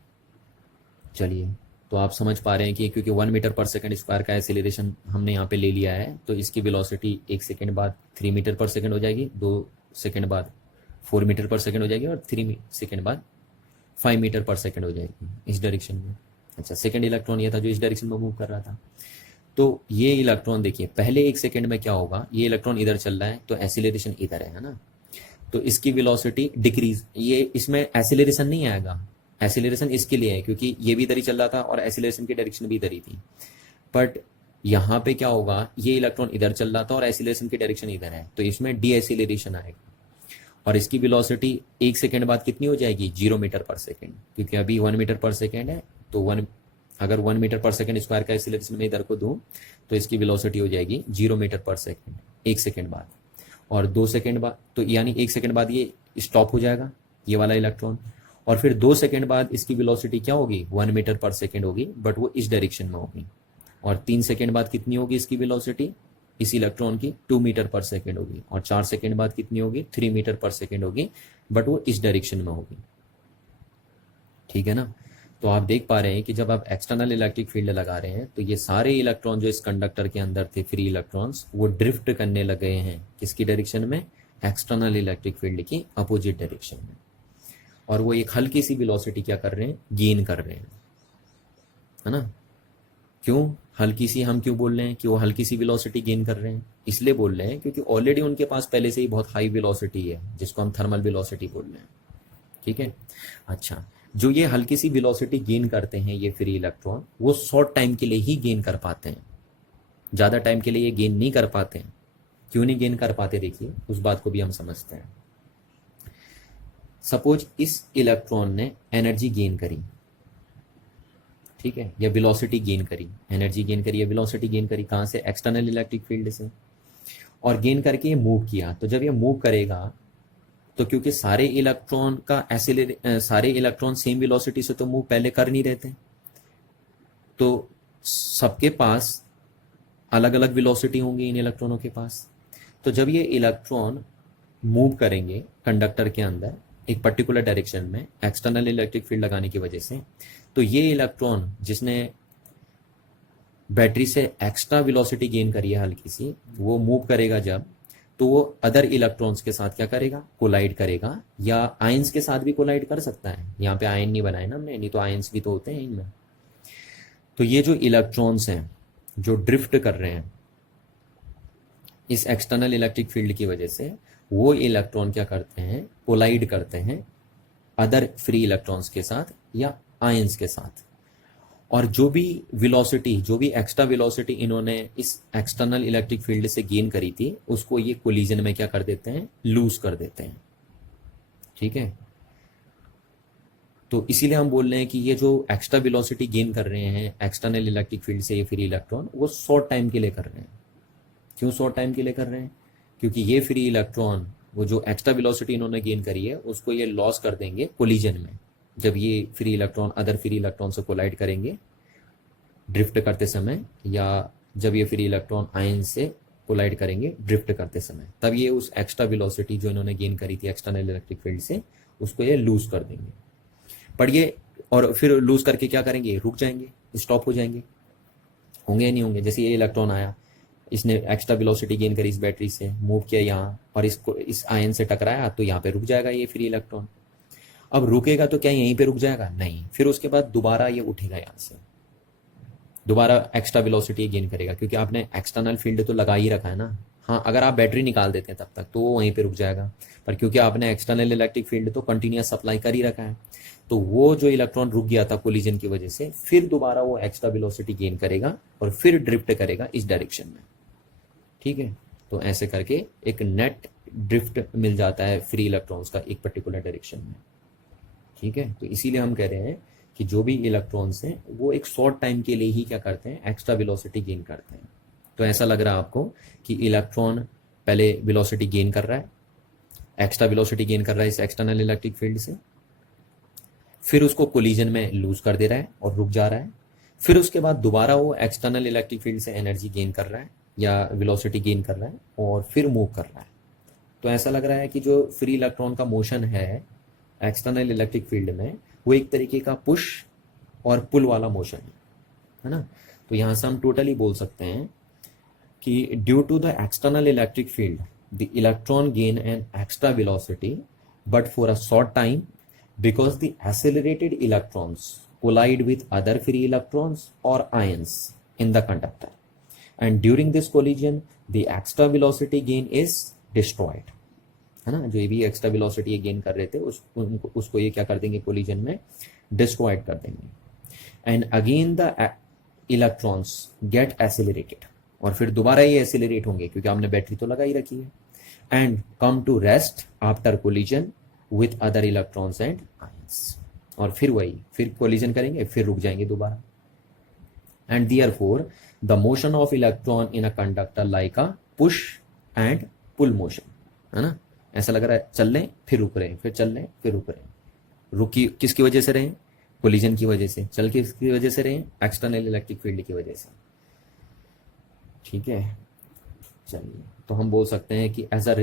चलिए, तो आप समझ पा रहे हैं कि क्योंकि 1 मीटर पर सेकेंड स्क्वायर का एसिलेरेशन हमने यहाँ पे ले लिया है, तो इसकी वेलोसिटी 1 सेकेंड बाद 3 मीटर पर सेकेंड हो जाएगी, 2 सेकेंड बाद 4 मीटर पर सेकेंड हो जाएगी, और 3 सेकेंड बाद 5 मीटर पर सेकेंड हो जाएगी इस डायरेक्शन में। अच्छा, सेकेंड इलेक्ट्रॉन ये था जो इस डायरेक्शन में मूव कर रहा था। तो ये इलेक्ट्रॉन देखिए, पहले 1 सेकेंड में क्या होगा, ये इलेक्ट्रॉन इधर चल रहा है तो एसिलेरेशन इधर है ना, तो इसकी वेलोसिटी डिक्रीज, ये इसमें एसिलेरेशन नहीं आएगा, एसिलेरेशन इसके लिए है क्योंकि ये भी इधर ही चल रहा था और एसिलेरेशन की डायरेक्शन भी इधर ही थी। बट यहाँ पे क्या होगा, ये इलेक्ट्रॉन इधर चल रहा था और एसिलेरेशन की डायरेक्शन इधर है, तो इसमें डी एसिलेरेशन आएगा, और इसकी वेलोसिटी 1 सेकेंड बाद कितनी हो जाएगी, 0 मीटर पर सेकेंड। क्योंकि अभी 1 मीटर पर सेकेंड है, तो अगर 1 मीटर पर सेकेंड स्क्वायर का एसिलेरेशन मैं इधर को दूं, तो इसकी वेलोसिटी हो जाएगी 0 मीटर पर सेकेंड 1 सेकेंड बाद। और 2 सेकेंड बाद, तो यानी 1 सेकेंड बाद ये स्टॉप हो जाएगा ये वाला इलेक्ट्रॉन, और फिर 2 सेकेंड बाद इसकी वेलोसिटी क्या होगी, 1 मीटर पर सेकेंड होगी, बट वो इस डायरेक्शन में होगी। और 3 सेकेंड बाद कितनी होगी इसकी वेलोसिटी इस इलेक्ट्रॉन की, 2 मीटर पर सेकेंड होगी। और 4 सेकेंड बाद कितनी होगी, 3 मीटर पर सेकेंड होगी, बट वो इस डायरेक्शन में होगी। ठीक है ना। तो आप देख पा रहे हैं कि जब आप एक्सटर्नल इलेक्ट्रिक फील्ड लगा रहे हैं, तो ये सारे इलेक्ट्रॉन जो इस कंडक्टर के अंदर थे, फ्री इलेक्ट्रॉन्स, वो ड्रिफ्ट करने लगे हैं किसकी डायरेक्शन में, एक्सटर्नल इलेक्ट्रिक फील्ड की अपोजिट डायरेक्शन में। और वो एक हल्की सी वेलोसिटी क्या कर रहे हैं, गेन कर रहे हैं, है ना। क्यों हल्की सी, हम क्यों बोल रहे हैं कि वो हल्की सी वेलोसिटी गेन कर रहे हैं, इसलिए बोल रहे हैं क्योंकि ऑलरेडी उनके पास पहले से ही बहुत हाई वेलोसिटी है, जिसको हम थर्मल वेलोसिटी बोल रहे हैं। ठीक है। अच्छा, जो ये हल्की सी वेलोसिटी गेन करते हैं ये फ्री इलेक्ट्रॉन, वो शॉर्ट टाइम के लिए ही गेन कर पाते हैं, ज़्यादा टाइम के लिए ये गेन नहीं कर पाते हैं। क्यों नहीं गेन कर पाते, देखिए उस बात को भी हम समझते हैं। सपोज इस इलेक्ट्रॉन ने एनर्जी गेन करी, ठीक है, या वेलोसिटी गेन करी, एनर्जी गेन करी या वेलोसिटी गेन करी, कहाँ से, एक्सटर्नल इलेक्ट्रिक फील्ड से, और गेन करके ये मूव किया। तो जब ये मूव करेगा, तो क्योंकि सारे इलेक्ट्रॉन सेम वेलोसिटी से तो मूव पहले कर नहीं रहते, तो सबके पास अलग अलग वेलोसिटी होंगी इन इलेक्ट्रॉनों के पास। तो जब ये इलेक्ट्रॉन मूव करेंगे कंडक्टर के अंदर एक पर्टिकुलर डायरेक्शन में एक्सटर्नल इलेक्ट्रिक फील्ड लगाने की वजह से, तो ये इलेक्ट्रॉन जिसने बैटरी से एक्स्ट्रा वेलोसिटी गेन करी है हल्की सी, वो मूव करेगा जब, तो वो अदर इलेक्ट्रॉन्स के साथ क्या करेगा, कोलाइड करेगा, या आयंस के साथ भी कोलाइड कर सकता है। यहाँ पे आयन नहीं बनाए ना हमने, नहीं तो आयंस भी तो होते हैं इनमें। तो ये जो इलेक्ट्रॉन्स हैं जो ड्रिफ्ट कर रहे हैं इस एक्सटर्नल इलेक्ट्रिक फील्ड की वजह से, वो इलेक्ट्रॉन क्या करते हैं, कोलाइड करते हैं अदर फ्री इलेक्ट्रॉन्स के साथ या आयंस के साथ। और जो भी वेलोसिटी, जो भी एक्स्ट्रा वेलोसिटी इन्होंने इस एक्सटर्नल इलेक्ट्रिक फील्ड से गेन करी थी, उसको ये कोलिजन में क्या कर देते हैं, लूज कर देते हैं। ठीक है। तो इसीलिए हम बोल रहे हैं कि ये जो एक्स्ट्रा वेलोसिटी गेन कर रहे हैं एक्सटर्नल इलेक्ट्रिक फील्ड से ये फ्री इलेक्ट्रॉन, वो शॉर्ट टाइम के लिए कर रहे हैं। क्यों शॉर्ट टाइम के लिए कर रहे हैं, क्योंकि ये फ्री इलेक्ट्रॉन वो जो एक्स्ट्रा वेलोसिटी इन्होंने गेन करी है उसको ये लॉस कर देंगे कोलिजन में, जब ये free electron other free electron से कोलाइड करेंगे ड्रिफ्ट करते समय, या जब ये फ्री इलेक्ट्रॉन आयन से कोलाइड करेंगे ड्रिफ्ट करते समय, तब ये उस एक्स्ट्रा वेलोसिटी जो इन्होंने गेन करी थी एक्सटर्नल इलेक्ट्रिक फील्ड से, उसको ये लूज कर देंगे। पर ये और फिर लूज करके क्या करेंगे, रुक जाएंगे, स्टॉप हो जाएंगे, होंगे या नहीं होंगे। जैसे ये इलेक्ट्रॉन आया, इसने एक्स्ट्रा वेलोसिटी गेन करी, इस बैटरी से मूव किया यहाँ और इसको इस आयन से टकराया, तो यहाँ पे रुक जाएगा ये फ्री इलेक्ट्रॉन। अब रुकेगा तो क्या यहीं पे रुक जाएगा, नहीं, फिर उसके बाद दोबारा ये उठेगा यहाँ से, दोबारा एक्स्ट्रा वेलोसिटी गेन करेगा, क्योंकि आपने एक्सटर्नल फील्ड तो लगा ही रखा है ना। हाँ, अगर आप बैटरी निकाल देते हैं तब तक तो वो वहीं पे रुक जाएगा, पर क्योंकि आपने एक्सटर्नल इलेक्ट्रिक फील्ड तो कंटिन्यूस सप्लाई कर ही रखा है, तो वो जो इलेक्ट्रॉन रुक गया था कोलिजन की वजह से, फिर दोबारा वो एक्स्ट्रा वेलोसिटी गेन करेगा और फिर ड्रिफ्ट करेगा इस डायरेक्शन में। ठीक है, तो ऐसे करके एक नेट ड्रिफ्ट मिल जाता है फ्री इलेक्ट्रॉन्स का एक पर्टिकुलर डायरेक्शन में। ठीक है, तो इसीलिए हम कह रहे हैं कि जो भी इलेक्ट्रॉन्स हैं वो एक शॉर्ट टाइम के लिए ही क्या करते हैं, एक्स्ट्रा वेलोसिटी गेन करते हैं। तो ऐसा लग रहा है आपको कि इलेक्ट्रॉन पहले वेलोसिटी गेन कर रहा है, एक्स्ट्रा वेलोसिटी गेन कर रहा है इस एक्सटर्नल इलेक्ट्रिक फील्ड से, फिर उसको कोलिजन में लूज कर दे रहा है और रुक जा रहा है, फिर उसके बाद दोबारा वो एक्सटर्नल इलेक्ट्रिक फील्ड से एनर्जी गेन कर रहा है या वेलोसिटी गेन कर रहा है और फिर मूव कर रहा है। तो ऐसा लग रहा है कि जो फ्री इलेक्ट्रॉन का मोशन है एक्सटर्नल इलेक्ट्रिक फील्ड में, वो एक तरीके का पुश और पुल वाला मोशन है ना। तो यहां से हम टोटली बोल सकते हैं कि due to the external electric field the electron gain an extra velocity but for a short time because the accelerated electrons collide with other free electrons or ions in the conductor, and during this collision the extra velocity gain is destroyed, है ना। जो ये भी extra velocity gain कर रहे थे उसको ये क्या कर देंगे, कोलिजन में डिस्ट्रॉयड कर देंगे। And again the electrons get accelerated, और फिर दोबारा ये एसिलरेट होंगे क्योंकि हमने बैटरी तो लगा ही रखी है, and come to rest after collision with other electrons and ions, और फिर वही, फिर कोलिजन करेंगे, फिर रुक जाएंगे दोबारा। and therefore the motion of electron in a conductor like a push and pull motion, है ना। ऐसा लग रहा है चल रहे फिर रुक रहे हैं, फिर चल रहे फिर रुक रहे हैं। रुकी किसकी वजह से रहे, कोलिजन की वजह से। चल किसकी वजह से रहे, एक्सटर्नल इलेक्ट्रिक फील्ड की वजह से। ठीक है, चलिए, तो हम बोल सकते हैं कि as a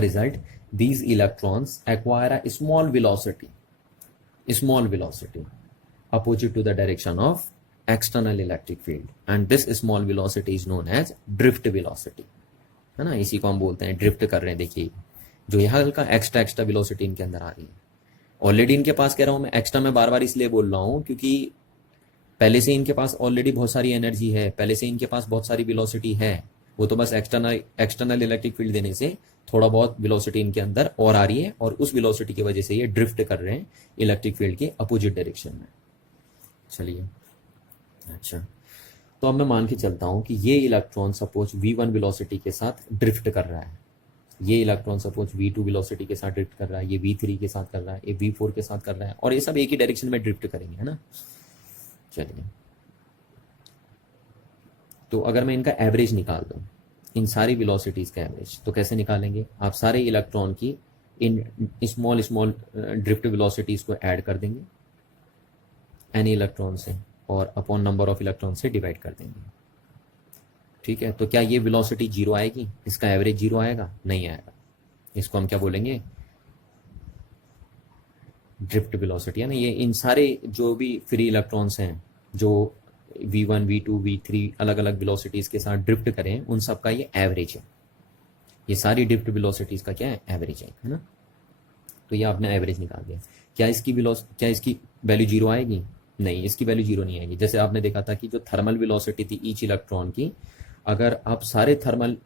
result these electrons acquire a small velocity opposite to the direction of external electric field, and this small velocity is known as drift velocity, है ना। इसी को हम बोलते हैं ड्रिफ्ट कर रहे हैं। देखिए जो यहाँ हल्का एक्स्ट्रा वेलोसिटी इनके अंदर आ रही है, ऑलरेडी इनके पास, कह रहा हूं मैं एक्स्ट्रा में बार बार इसलिए बोल रहा हूं क्योंकि पहले से इनके पास ऑलरेडी बहुत सारी एनर्जी है, पहले से इनके पास बहुत सारी वेलोसिटी है, वो तो बस एक्सटर्नल इलेक्ट्रिक फील्ड देने से थोड़ा बहुत वेलोसिटी इनके अंदर और आ रही है, और उस वेलोसिटी की वजह से ये ड्रिफ्ट कर रहे हैं इलेक्ट्रिक फील्ड के अपोजिट डायरेक्शन में। चलिए, अच्छा, तो अब मैं मान के चलता हूं कि ये इलेक्ट्रॉन सपोज v1 वेलोसिटी के साथ ड्रिफ्ट कर रहा है, ये इलेक्ट्रॉन सपोज v2 वेलोसिटी के साथ ड्रिफ्ट कर रहा है, ये v3 के साथ कर रहा है, ये v4 के साथ कर रहा है, और ये सब एक ही डायरेक्शन में ड्रिफ्ट करेंगे, है ना। चलिए, तो अगर मैं इनका एवरेज निकाल दूं, इन सारी वेलोसिटीज का एवरेज, तो कैसे निकालेंगे, आप सारे इलेक्ट्रॉन की इन स्मॉल ड्रिफ्ट वेलोसिटीज को ऐड कर देंगे एन इलेक्ट्रॉन से, और अपॉन नंबर ऑफ इलेक्ट्रॉन से डिवाइड कर देंगे। ठीक है, तो क्या ये वेलोसिटी जीरो आएगी, इसका एवरेज जीरो आएगा, नहीं आएगा। इसको हम क्या बोलेंगे, ड्रिफ्ट वेलोसिटी, है ना। ये इन सारे जो भी फ्री इलेक्ट्रॉन्स हैं जो v1 v2 v3 अलग अलग वेलोसिटीज के साथ ड्रिफ्ट करें, उन सब का ये एवरेज है, ये सारी ड्रिफ्ट वेलोसिटीज का क्या है, एवरेज है ना। तो ये आपने एवरेज निकाल दिया। क्या इसकी वैल्यू जीरो आएगी, नहीं, इसकी वैल्यू जीरो नहीं आएगी। जैसे आपने देखा था कि जो थर्मल वेलोसिटी थी ईच इलेक्ट्रॉन की, अगर आप सारे थर्मल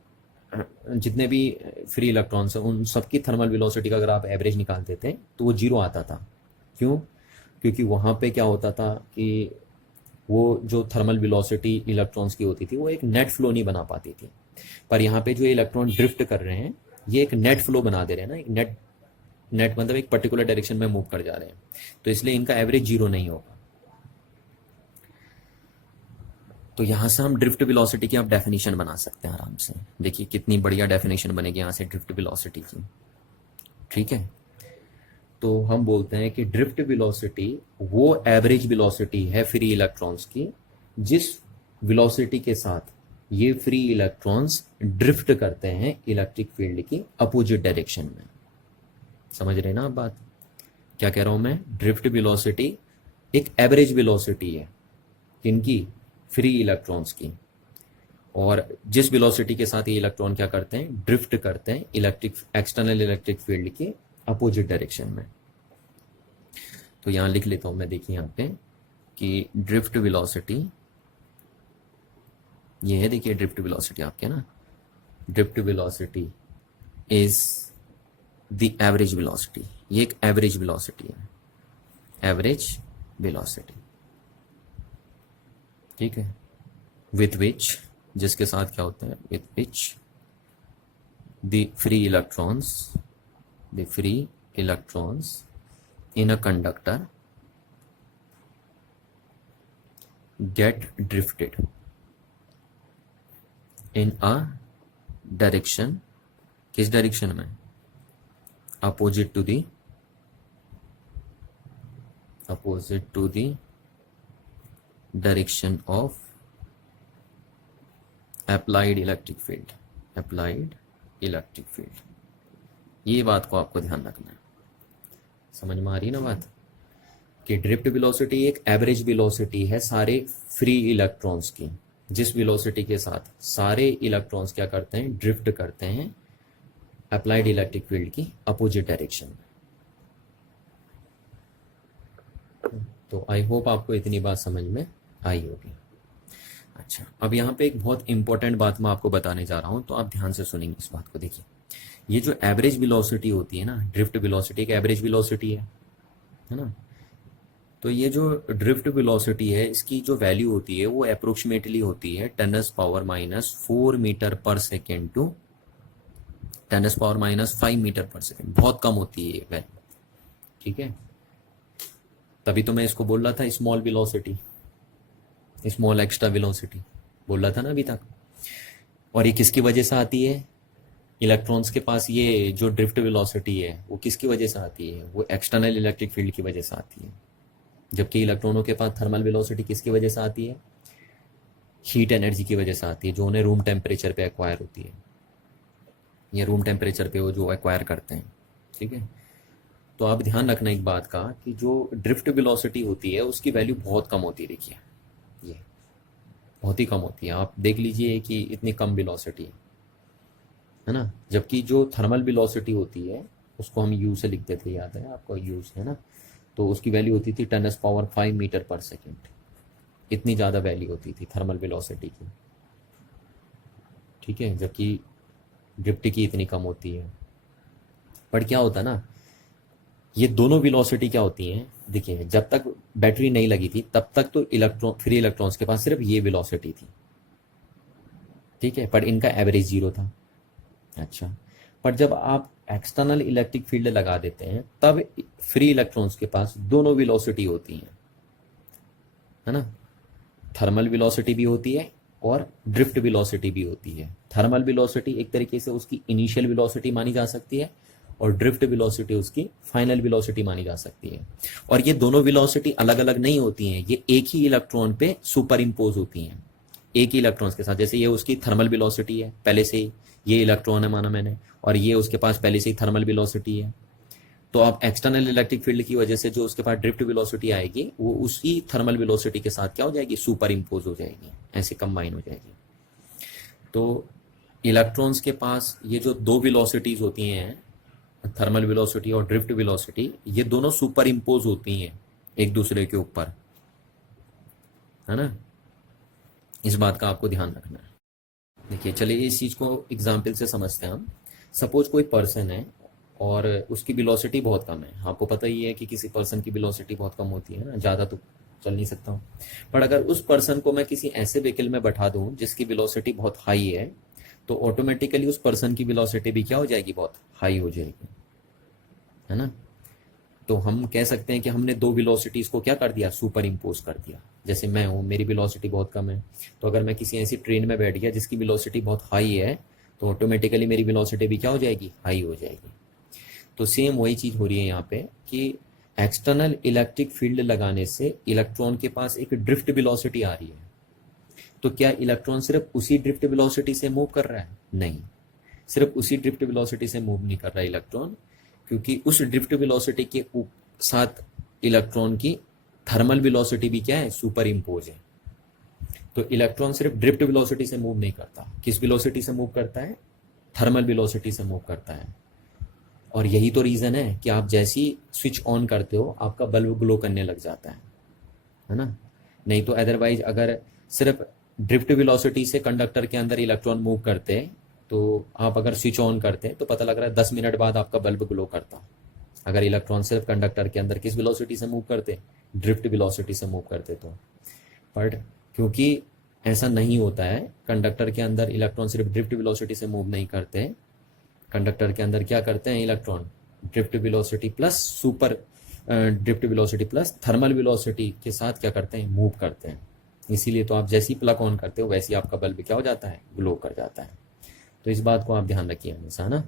जितने भी फ्री इलेक्ट्रॉन्स हैं उन सबकी थर्मल वेलोसिटी का अगर आप एवरेज निकाल देते तो वो जीरो आता था। क्यों, क्योंकि वहाँ पे क्या होता था कि वो जो थर्मल वेलोसिटी इलेक्ट्रॉन्स की होती थी वो एक नेट फ्लो नहीं बना पाती थी, पर यहाँ पे जो इलेक्ट्रॉन ड्रिफ्ट कर रहे हैं ये एक नेट फ्लो बना दे रहे हैं ना, एक नेट मतलब एक पर्टिकुलर डायरेक्शन में मूव कर जा रहे हैं, तो इसलिए इनका एवरेज जीरो नहीं होगा। तो यहां से हम ड्रिफ्ट वेलोसिटी की आप डेफिनेशन बना सकते हैं आराम से। देखिए कितनी बढ़िया डेफिनेशन बनेगी यहाँ से ड्रिफ्ट वेलोसिटी की। ठीक है, तो हम बोलते हैं कि ड्रिफ्ट वेलोसिटी वो एवरेज वेलोसिटी है फ्री इलेक्ट्रॉन्स की जिस वेलोसिटी के साथ ये फ्री इलेक्ट्रॉन्स ड्रिफ्ट करते हैं इलेक्ट्रिक फील्ड की अपोजिट डायरेक्शन में। समझ रहे ना आप बात, क्या कह रहा हूं मैं, ड्रिफ्ट वेलोसिटी एक एवरेज वेलोसिटी है किनकी, फ्री इलेक्ट्रॉन्स की। और जिस वेलोसिटी के साथ ये इलेक्ट्रॉन क्या करते हैं, ड्रिफ्ट करते हैं इलेक्ट्रिक एक्सटर्नल इलेक्ट्रिक फील्ड के अपोजिट डायरेक्शन में। तो यहां लिख लेता हूं मैं, देखिए यहां पे कि ड्रिफ्ट वेलोसिटी ये है, देखिए ड्रिफ्ट वेलोसिटी आपके ना, drift velocity is the average velocity, ये एक एवरेज वेलोसिटी है, एवरेज वेलोसिटी, ठीक है। विथ विच, जिसके साथ क्या होता है, with which the free electrons in a conductor get drifted in a direction, किस डायरेक्शन में, opposite to the direction of applied electric field. ये बात को आपको ध्यान रखना है, समझ में आ रही है ना बात, कि ड्रिफ्ट वेलोसिटी एक एवरेज वेलोसिटी है सारे फ्री इलेक्ट्रॉन्स की, जिस वेलोसिटी के साथ सारे इलेक्ट्रॉन्स क्या करते हैं, ड्रिफ्ट करते हैं अप्लाइड इलेक्ट्रिक फील्ड की अपोजिट डायरेक्शन में। तो आई होप आपको इतनी बात समझ में आई होगी। अच्छा, अब यहाँ पे एक बहुत इंपॉर्टेंट बात मैं आपको बताने जा रहा हूँ, तो आप ध्यान से सुनेंगे इस बात को। देखिए, ये जो एवरेज वेलोसिटी होती है ना, ड्रिफ्ट वेलोसिटी एक एवरेज वेलोसिटी है ना। तो ये जो ड्रिफ्ट वेलोसिटी है, इसकी जो वैल्यू होती है वो अप्रोक्सीमेटली होती है 10⁻⁴ मीटर पर सेकेंड टू 10⁻⁵ मीटर पर सेकेंड। बहुत कम होती है ये वैल्यू, ठीक है। तभी तो मैं इसको बोल रहा था small velocity, small extra velocity बोल रहा था ना अभी तक। और ये किसकी वजह से आती है, इलेक्ट्रॉन्स के पास ये जो ड्रिफ्ट वेलोसिटी है वो किसकी वजह से आती है, वो एक्सटर्नल इलेक्ट्रिक फील्ड की वजह से आती है। जबकि इलेक्ट्रॉनों के पास थर्मल वेलोसिटी किसकी वजह से आती है, हीट एनर्जी की वजह से आती है, जो उन्हें रूम टेम्परेचर पे एक्वायर होती है, ये रूम टेम्परेचर पे वो जो एक्वायर करते हैं, ठीक है। तो आप ध्यान रखना एक बात का, कि जो ड्रिफ्ट वेलोसिटी होती है उसकी वैल्यू बहुत कम होती है। देखिए, ये बहुत ही कम होती है, आप देख लीजिए कि इतनी कम वेलोसिटी है ना। जबकि जो थर्मल वेलोसिटी होती है उसको हम यू से लिखते थे, याद है आपको, यूज है ना। तो उसकी वैल्यू होती थी 10⁻⁵ मीटर पर सेकेंड, इतनी ज़्यादा वैल्यू होती थी थर्मल वेलोसिटी की, ठीक है। जबकि ड्रिफ्ट की इतनी कम होती है। पर क्या होता ना, ये दोनों वेलोसिटी क्या होती हैं, देखिए जब तक बैटरी नहीं लगी थी तब तक तो फ्री इलेक्ट्रॉन्स के पास सिर्फ ये वेलोसिटी थी, ठीक है, पर इनका एवरेज 0 था। अच्छा, पर जब आप एक्सटर्नल इलेक्ट्रिक फील्ड लगा देते हैं तब फ्री इलेक्ट्रॉन्स के पास दोनों वेलोसिटी होती हैं, है ना। थर्मल वेलोसिटी भी होती है और ड्रिफ्ट वेलोसिटी भी होती है। थर्मल वेलोसिटी एक तरीके से उसकी इनिशियल वेलोसिटी मानी जा सकती है और ड्रिफ्ट वेलोसिटी उसकी फाइनल वेलोसिटी मानी जा सकती है। और ये दोनों वेलोसिटी अलग अलग नहीं होती हैं, ये एक ही इलेक्ट्रॉन पे सुपर इम्पोज होती हैं, एक ही इलेक्ट्रॉन्स के साथ। जैसे ये उसकी थर्मल वेलोसिटी है, पहले से ही ये इलेक्ट्रॉन है माना मैंने, और ये उसके पास पहले से ही थर्मल वेलोसिटी है। तो अब एक्सटर्नल इलेक्ट्रिक फील्ड की वजह से जो उसके पास ड्रिफ्ट वेलोसिटी आएगी वो उसी थर्मल वेलोसिटी के साथ क्या हो जाएगी, सुपर इम्पोज हो जाएगी, ऐसे कंबाइन हो जाएगी। तो इलेक्ट्रॉन्स के पास ये जो दो वेलोसिटीज होती हैं, थर्मल वेलोसिटी और ड्रिफ्ट वेलोसिटी, ये दोनों सुपर इम्पोज होती हैं एक दूसरे के ऊपर, है ना। इस बात का आपको ध्यान रखना है। देखिए, चलिए इस चीज को एग्जाम्पल से समझते हैं हम। सपोज कोई पर्सन है और उसकी वेलोसिटी बहुत कम है। आपको पता ही है कि किसी पर्सन की वेलोसिटी बहुत कम होती है ना, ज़्यादा तो चल नहीं सकता हूँ। पर अगर उस पर्सन को मैं किसी ऐसे व्हीकल में बैठा दूँ जिसकी वेलोसिटी बहुत हाई है, तो ऑटोमेटिकली उस पर्सन की वेलोसिटी भी क्या हो जाएगी, बहुत हाई हो जाएगी, है ना। तो हम कह सकते हैं कि हमने दो वेलोसिटीज को क्या कर दिया, सुपर इम्पोज कर दिया। जैसे मैं हूँ, मेरी वेलोसिटी बहुत कम है, तो अगर मैं किसी ऐसी ट्रेन में बैठ गया जिसकी वेलोसिटी बहुत हाई है, तो ऑटोमेटिकली मेरी वेलोसिटी भी क्या हो जाएगी, हाई हो जाएगी। तो सेम वही चीज हो रही है यहाँ पे कि एक्सटर्नल इलेक्ट्रिक फील्ड लगाने से इलेक्ट्रॉन के पास एक ड्रिफ्ट वेलोसिटी आ रही है। तो क्या इलेक्ट्रॉन सिर्फ उसी ड्रिफ्ट वेलोसिटी से मूव कर रहा है? नहीं, सिर्फ उसी ड्रिफ्ट वेलोसिटी से मूव नहीं कर रहा है इलेक्ट्रॉन, क्योंकि उस ड्रिफ्ट वेलोसिटी के साथ इलेक्ट्रॉन की थर्मल वेलोसिटी भी क्या है, सुपर इम्पोज है। तो इलेक्ट्रॉन सिर्फ ड्रिफ्ट वेलोसिटी से मूव नहीं करता, किस वेलोसिटी से मूव करता है, थर्मल वेलोसिटी से मूव करता है। और यही तो रीज़न है कि आप जैसी स्विच ऑन करते हो आपका बल्ब ग्लो करने लग जाता है ना। नहीं तो अदरवाइज अगर सिर्फ ड्रिफ्ट वेलोसिटी से कंडक्टर के अंदर इलेक्ट्रॉन मूव करते तो आप अगर स्विच ऑन करते तो पता लग रहा है 10 मिनट बाद आपका बल्ब ग्लो करता। अगर इलेक्ट्रॉन सिर्फ कंडक्टर के अंदर किस वेलोसिटी से मूव करते, ड्रिफ्ट वेलोसिटी से मूव करते तो। बट क्योंकि ऐसा नहीं होता है, कंडक्टर के अंदर इलेक्ट्रॉन सिर्फ ड्रिफ्ट वेलोसिटी से मूव नहीं करते, कंडक्टर के अंदर क्या करते हैं electron, drift velocity plus super drift velocity plus thermal velocity के साथ क्या करते हैं, मूव करते हैं। इसीलिए तो आप जैसे ही प्लग ऑन करते हो वैसे ही आपका बल्ब क्या हो जाता है, ग्लो कर जाता है। तो इस बात को आप ध्यान रखिए हमेशा ना,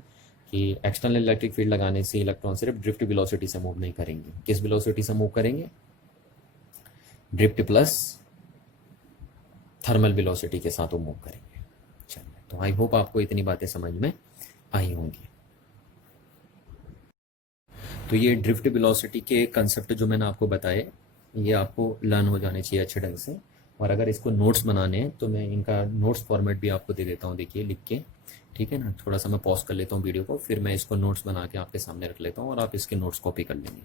कि एक्सटर्नल इलेक्ट्रिक फील्ड लगाने से इलेक्ट्रॉन सिर्फ ड्रिफ्ट वेलोसिटी से मूव नहीं करेंगे, किस वेलोसिटी से मूव करेंगे, ड्रिफ्ट प्लस थर्मल वेलोसिटी के साथ वो मूव करेंगे। चलिए, तो आई होप आपको इतनी बातें समझ में आई होंगी। तो ये ड्रिफ्ट वेलोसिटी के कंसेप्ट जो मैंने आपको बताए ये आपको लर्न हो जाने चाहिए अच्छे ढंग से। और अगर इसको नोट्स बनाने हैं तो मैं इनका नोट्स फॉर्मेट भी आपको दे देता हूँ, देखिए लिख के, ठीक है ना। थोड़ा सा मैं पॉज कर लेता हूँ वीडियो को, फिर मैं इसको नोट्स बना के आपके सामने रख लेता हूँ और आप इसके नोट्स कॉपी कर लेंगे।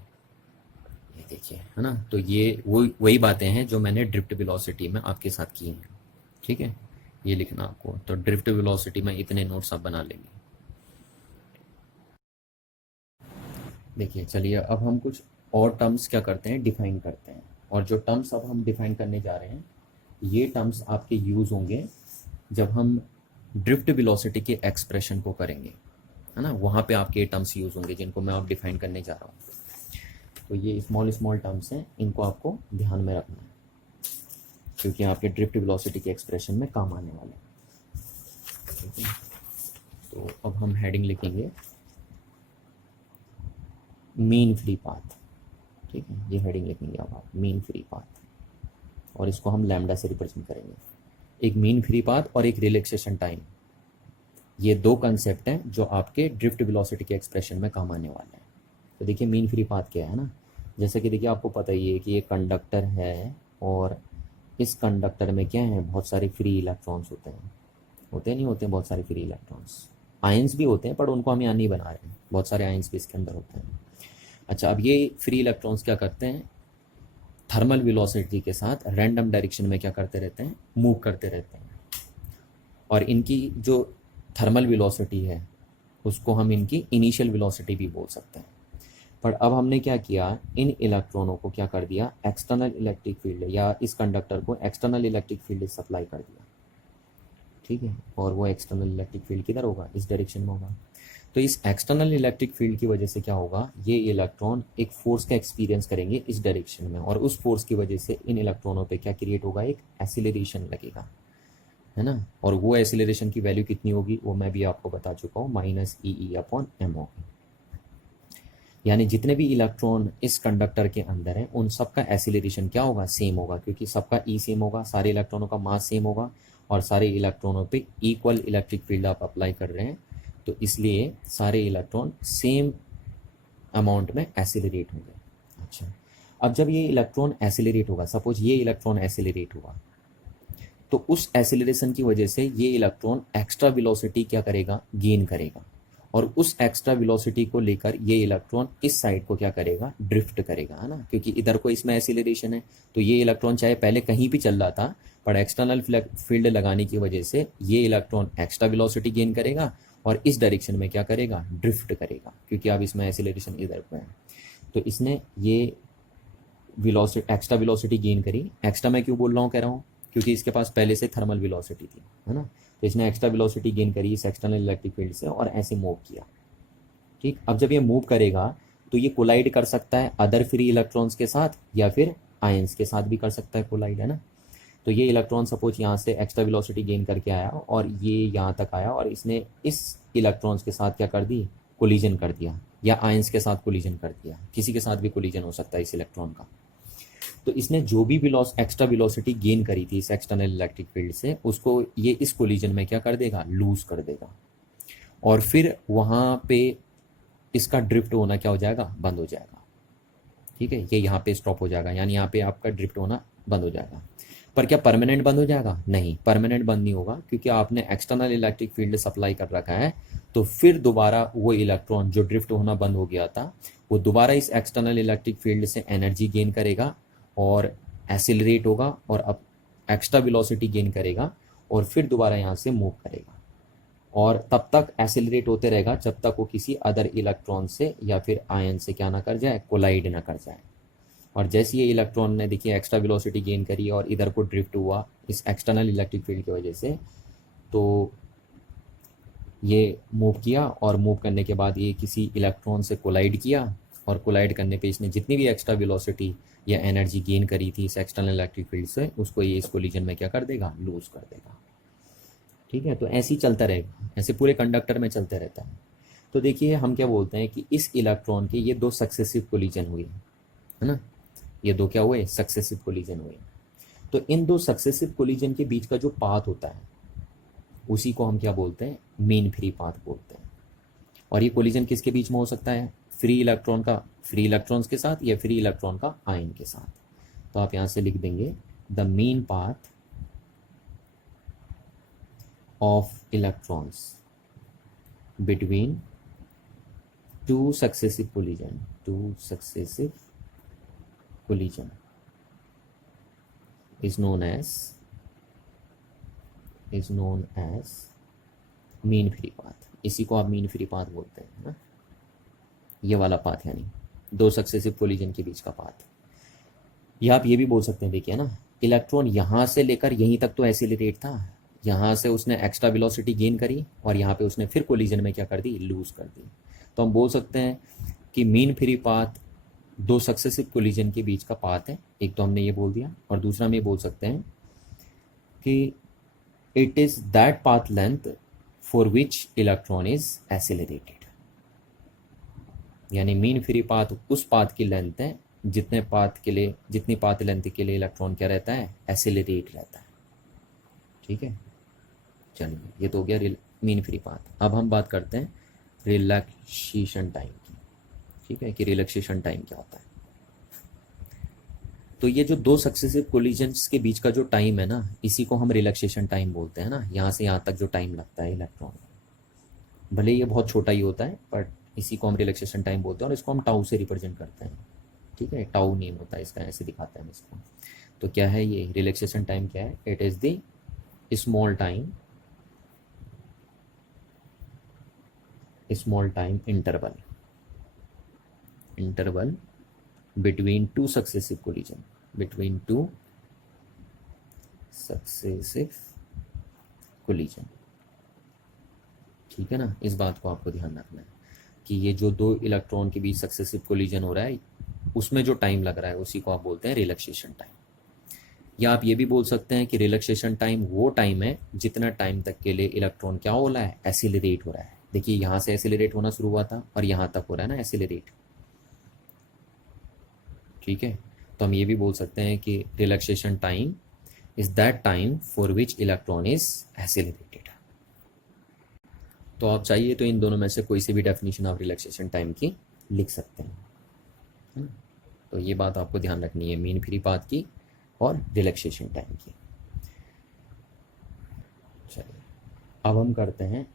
ये देखिए, है ना। तो ये वही बातें हैं जो मैंने ड्रिफ्ट वेलोसिटी में आपके साथ की हैं, ठीक है। ये लिखना आपको, तो ड्रिफ्ट वेलोसिटी में इतने नोट्स आप बना लेंगे। देखिए, चलिए अब हम कुछ और टर्म्स क्या करते हैं, डिफाइन करते हैं। और जो टर्म्स अब हम डिफाइन करने जा रहे हैं ये टर्म्स आपके यूज़ होंगे जब हम ड्रिफ्ट वेलोसिटी के एक्सप्रेशन को करेंगे, है ना। वहाँ पे आपके टर्म्स यूज़ होंगे जिनको मैं आप डिफाइन करने जा रहा हूँ। तो ये स्मॉल स्मॉल टर्म्स हैं, इनको आपको ध्यान में रखना है क्योंकि आपके ड्रिफ्ट वेलोसिटी के एक्सप्रेशन में काम आने वाले हैं, ठीक है। तो अब हम हेडिंग लिखेंगे मीन फ्री पाथ, ठीक है। ये हेडिंग लिखेंगे अब आप, मीन फ्री पाथ, और इसको हम लैम्डा से रिप्रेजेंट करेंगे। एक मीन फ्री पाथ और एक रिलैक्सेशन टाइम, ये दो कंसेप्ट हैं जो आपके ड्रिफ्ट वेलोसिटी के एक्सप्रेशन में काम आने वाले हैं। तो देखिए मीन फ्री पाथ क्या है ना, जैसे कि देखिए आपको पता ही है कि ये कंडक्टर है और इस कंडक्टर में क्या है, बहुत सारे फ्री इलेक्ट्रॉन्स होते हैं, होते नहीं होते हैं बहुत सारे फ्री इलेक्ट्रॉन्स, आयंस भी होते हैं पर उनको हम यहाँ नहीं बना रहे हैं, बहुत सारे आयंस भी इसके अंदर होते हैं। अच्छा, अब ये फ्री इलेक्ट्रॉन्स क्या करते हैं, थर्मल वेलोसिटी के साथ रैंडम डायरेक्शन में क्या करते रहते हैं, मूव करते रहते हैं। और इनकी जो थर्मल वेलोसिटी है उसको हम इनकी इनिशियल वेलोसिटी भी बोल सकते हैं। पर अब हमने क्या किया, इन इलेक्ट्रॉनों को क्या कर दिया, एक्सटर्नल इलेक्ट्रिक फील्ड या इस कंडक्टर को एक्सटर्नल इलेक्ट्रिक फील्ड सप्लाई कर दिया, ठीक है। और वो एक्सटर्नल इलेक्ट्रिक फील्ड किधर होगा, इस डायरेक्शन में होगा। तो इस एक्सटर्नल इलेक्ट्रिक फील्ड की वजह से क्या होगा, ये इलेक्ट्रॉन एक फोर्स का एक्सपीरियंस करेंगे इस डायरेक्शन में, और उस फोर्स की वजह से इन इलेक्ट्रॉनों पे क्या क्रिएट होगा, एक एसिलरेशन लगेगा, है ना। और वो एसिलरेशन की वैल्यू कितनी होगी वो मैं भी आपको बता चुका हूँ, -EE/m होगी। यानी जितने भी इलेक्ट्रॉन इस कंडक्टर के अंदर हैं उन सबका एसिलरेशन क्या होगा, सेम होगा, क्योंकि सबका ई सेम होगा, सारे इलेक्ट्रॉनों का मास सेम होगा और सारे इलेक्ट्रॉनों पे इक्वल इलेक्ट्रिक फील्ड आप अप्लाई कर रहे हैं, तो इसलिए सारे इलेक्ट्रॉन सेम अमाउंट में एसिलरेट होंगे। अच्छा, अब जब ये इलेक्ट्रॉन एसिलरेट होगा, सपोज ये इलेक्ट्रॉन एसिलरेट हुआ, तो उस एसिलरेशन की वजह से ये इलेक्ट्रॉन एक्स्ट्रा वेलोसिटी क्या करेगा, गेन करेगा, और उस एक्स्ट्रा वेलोसिटी को लेकर ये इलेक्ट्रॉन इस साइड को क्या करेगा, ड्रिफ्ट करेगा, है ना। क्योंकि इधर को इसमें एसिलरेशन है तो ये इलेक्ट्रॉन चाहे पहले कहीं भी चल रहा था पर एक्सटर्नल फील्ड लगाने की वजह से ये इलेक्ट्रॉन एक्स्ट्रा वेलोसिटी गेन करेगा और इस डायरेक्शन में क्या करेगा, ड्रिफ्ट करेगा, क्योंकि अब इसमें एसिलरेशन इधर पे है। तो इसने ये वेलोसिटी, एक्स्ट्रा वेलोसिटी गेन करी। एक्स्ट्रा मैं क्यों बोल रहा हूँ, कह रहा हूँ क्योंकि इसके पास पहले से थर्मल वेलोसिटी थी, है ना। तो इसने एक्स्ट्रा वेलोसिटी गेन करी इस एक्सटर्नल इलेक्ट्रिक फील्ड से और ऐसे मूव किया, ठीक। अब जब ये मूव करेगा तो ये कोलाइड कर सकता है अदर फ्री इलेक्ट्रॉन्स के साथ या फिर आयंस के साथ भी कर सकता है कोलाइड, है ना। तो ये इलेक्ट्रॉन सपोज यहाँ से एक्स्ट्रा वेलोसिटी गेन करके आया और ये यहाँ तक आया और इसने इस इलेक्ट्रॉन्स के साथ क्या कर दी, कोलिजन कर दिया, या आयंस के साथ कोलिजन कर दिया, किसी के साथ भी कोलिजन हो सकता है इस इलेक्ट्रॉन का। तो इसने जो भी एक्स्ट्रा वेलोसिटी गेन करी थी इस एक्सटर्नल इलेक्ट्रिक फील्ड से, उसको ये इस कोलिजन में क्या कर देगा, लूज कर देगा, और फिर वहाँ पे इसका ड्रिफ्ट होना क्या हो जाएगा, बंद हो जाएगा। ठीक है, ये यहाँ पे स्टॉप हो जाएगा, यानी यहाँ पे आपका ड्रिफ्ट होना बंद हो जाएगा। पर क्या परमानेंट बंद हो जाएगा? नहीं, परमानेंट बंद नहीं होगा, क्योंकि आपने एक्सटर्नल इलेक्ट्रिक फील्ड सप्लाई कर रखा है। तो फिर दोबारा वो इलेक्ट्रॉन जो ड्रिफ्ट होना बंद हो गया था, वो दोबारा इस एक्सटर्नल इलेक्ट्रिक फील्ड से एनर्जी गेन करेगा और एसिलरेट होगा, और अब एक्स्ट्रा वेलोसिटी गेन करेगा, और फिर दोबारा यहाँ से मूव करेगा, और तब तक एसिलरेट होते रहेगा जब तक वो किसी अदर इलेक्ट्रॉन से या फिर आयन से क्या ना कर जाए, कोलाइड ना कर जाए। और जैसे ये इलेक्ट्रॉन ने देखिए एक्स्ट्रा वेलोसिटी गेन करी और इधर को ड्रिफ्ट हुआ इस एक्सटर्नल इलेक्ट्रिक फील्ड की वजह से, तो ये मूव किया, और मूव करने के बाद ये किसी इलेक्ट्रॉन से कोलाइड किया, और कोलाइड करने पे इसने जितनी भी एक्स्ट्रा वेलोसिटी या एनर्जी गेन करी थी इस एक्सटर्नल इलेक्ट्रिक फील्ड से, उसको ये इस कोलिजन में क्या कर देगा, लूज कर देगा। ठीक है, तो ऐसे ही चलता रहेगा, ऐसे पूरे कंडक्टर में चलते रहता है। तो देखिए हम क्या बोलते हैं कि इस इलेक्ट्रॉन के ये दो सक्सेसिव कोलिजन हुए, है ना, ये दो क्या हुए, सक्सेसिव कोलिजन हुए। तो इन दो सक्सेसिव कोलिजन के बीच का जो पाथ होता है उसी को हम क्या बोलते हैं, मीन फ्री पाथ बोलते हैं। और ये कोलिजन किसके बीच में हो सकता है, फ्री इलेक्ट्रॉन का फ्री इलेक्ट्रॉन्स के साथ, या फ्री इलेक्ट्रॉन का आयन के साथ। तो आप यहां से लिख देंगे the mean path of electrons between two successive collision is known as mean free path. इसी को आप मीन फ्री पाथ बोलते हैं ना, ये वाला पाथ, यानी दो सक्सेसिव कोलिजन के बीच का पाथ। या आप ये भी बोल सकते हैं, देखिए ना, इलेक्ट्रॉन यहाँ से लेकर यहीं तक तो एसिलरेट था, यहाँ से उसने एक्स्ट्रा वेलोसिटी गेन करी, और यहाँ पे उसने फिर कोलिजन में क्या कर दी, लूज कर दी। तो हम बोल सकते हैं कि मीन फ्री पाथ दो सक्सेसिव कोलिजन के बीच का पाथ है। एक तो हमने ये बोल दिया, और दूसरा हम ये बोल सकते हैं कि it is that path length for which electron is accelerated. यानी मीन फ्री पाथ उस पाथ की लेंथ है जितनी पाथ लेंथ के लिए इलेक्ट्रॉन क्या रहता है, एसिलरेट रहता है। ठीक है, चलिए ये तो हो गया मीन फ्री पाथ। अब हम बात करते हैं रिलैक्सेशन टाइम की। ठीक है, कि रिलैक्सेशन टाइम क्या होता है। तो ये जो दो सक्सेसिव कोलिजन्स के बीच का जो टाइम है ना, इसी को हम रिलैक्सेशन टाइम बोलते हैं ना। यहाँ से यहाँ तक जो टाइम लगता है इलेक्ट्रॉन, भले ये बहुत छोटा ही होता है, बट इसी को हम रिलैक्सेशन टाइम बोलते हैं, और इसको हम टाउ से रिप्रेजेंट करते हैं। ठीक है, टाउ नेम होता है इसका, ऐसे दिखाते हैं इसको। तो क्या है ये रिलैक्सेशन टाइम, क्या है, it is the small time interval between two successive collision। ठीक है ना, इस बात को आपको ध्यान रखना है कि ये जो दो इलेक्ट्रॉन के बीच सक्सेसिव कोलिजन हो रहा है, उसमें जो टाइम लग रहा है उसी को आप बोलते हैं रिलैक्सेशन टाइम। या आप ये भी बोल सकते हैं कि रिलैक्सेशन टाइम वो टाइम है जितना टाइम तक के लिए इलेक्ट्रॉन क्या हो रहा है, एसिलरेट हो रहा है। देखिए यहाँ से एसिलरेट होना शुरू हुआ था, और यहाँ तक हो रहा है ना एसिलरेट। ठीक है, तो हम ये भी बोल सकते हैं कि relaxation time is that time for which electron is accelerated. तो आप चाहिए तो इन दोनों में से कोई सी भी डेफिनेशन ऑफ रिलैक्सेशन टाइम की लिख सकते हैं, है ना। तो ये बात आपको ध्यान रखनी है, मीन फ्री पाथ की और रिलैक्सेशन टाइम की। चलिए अब हम करते हैं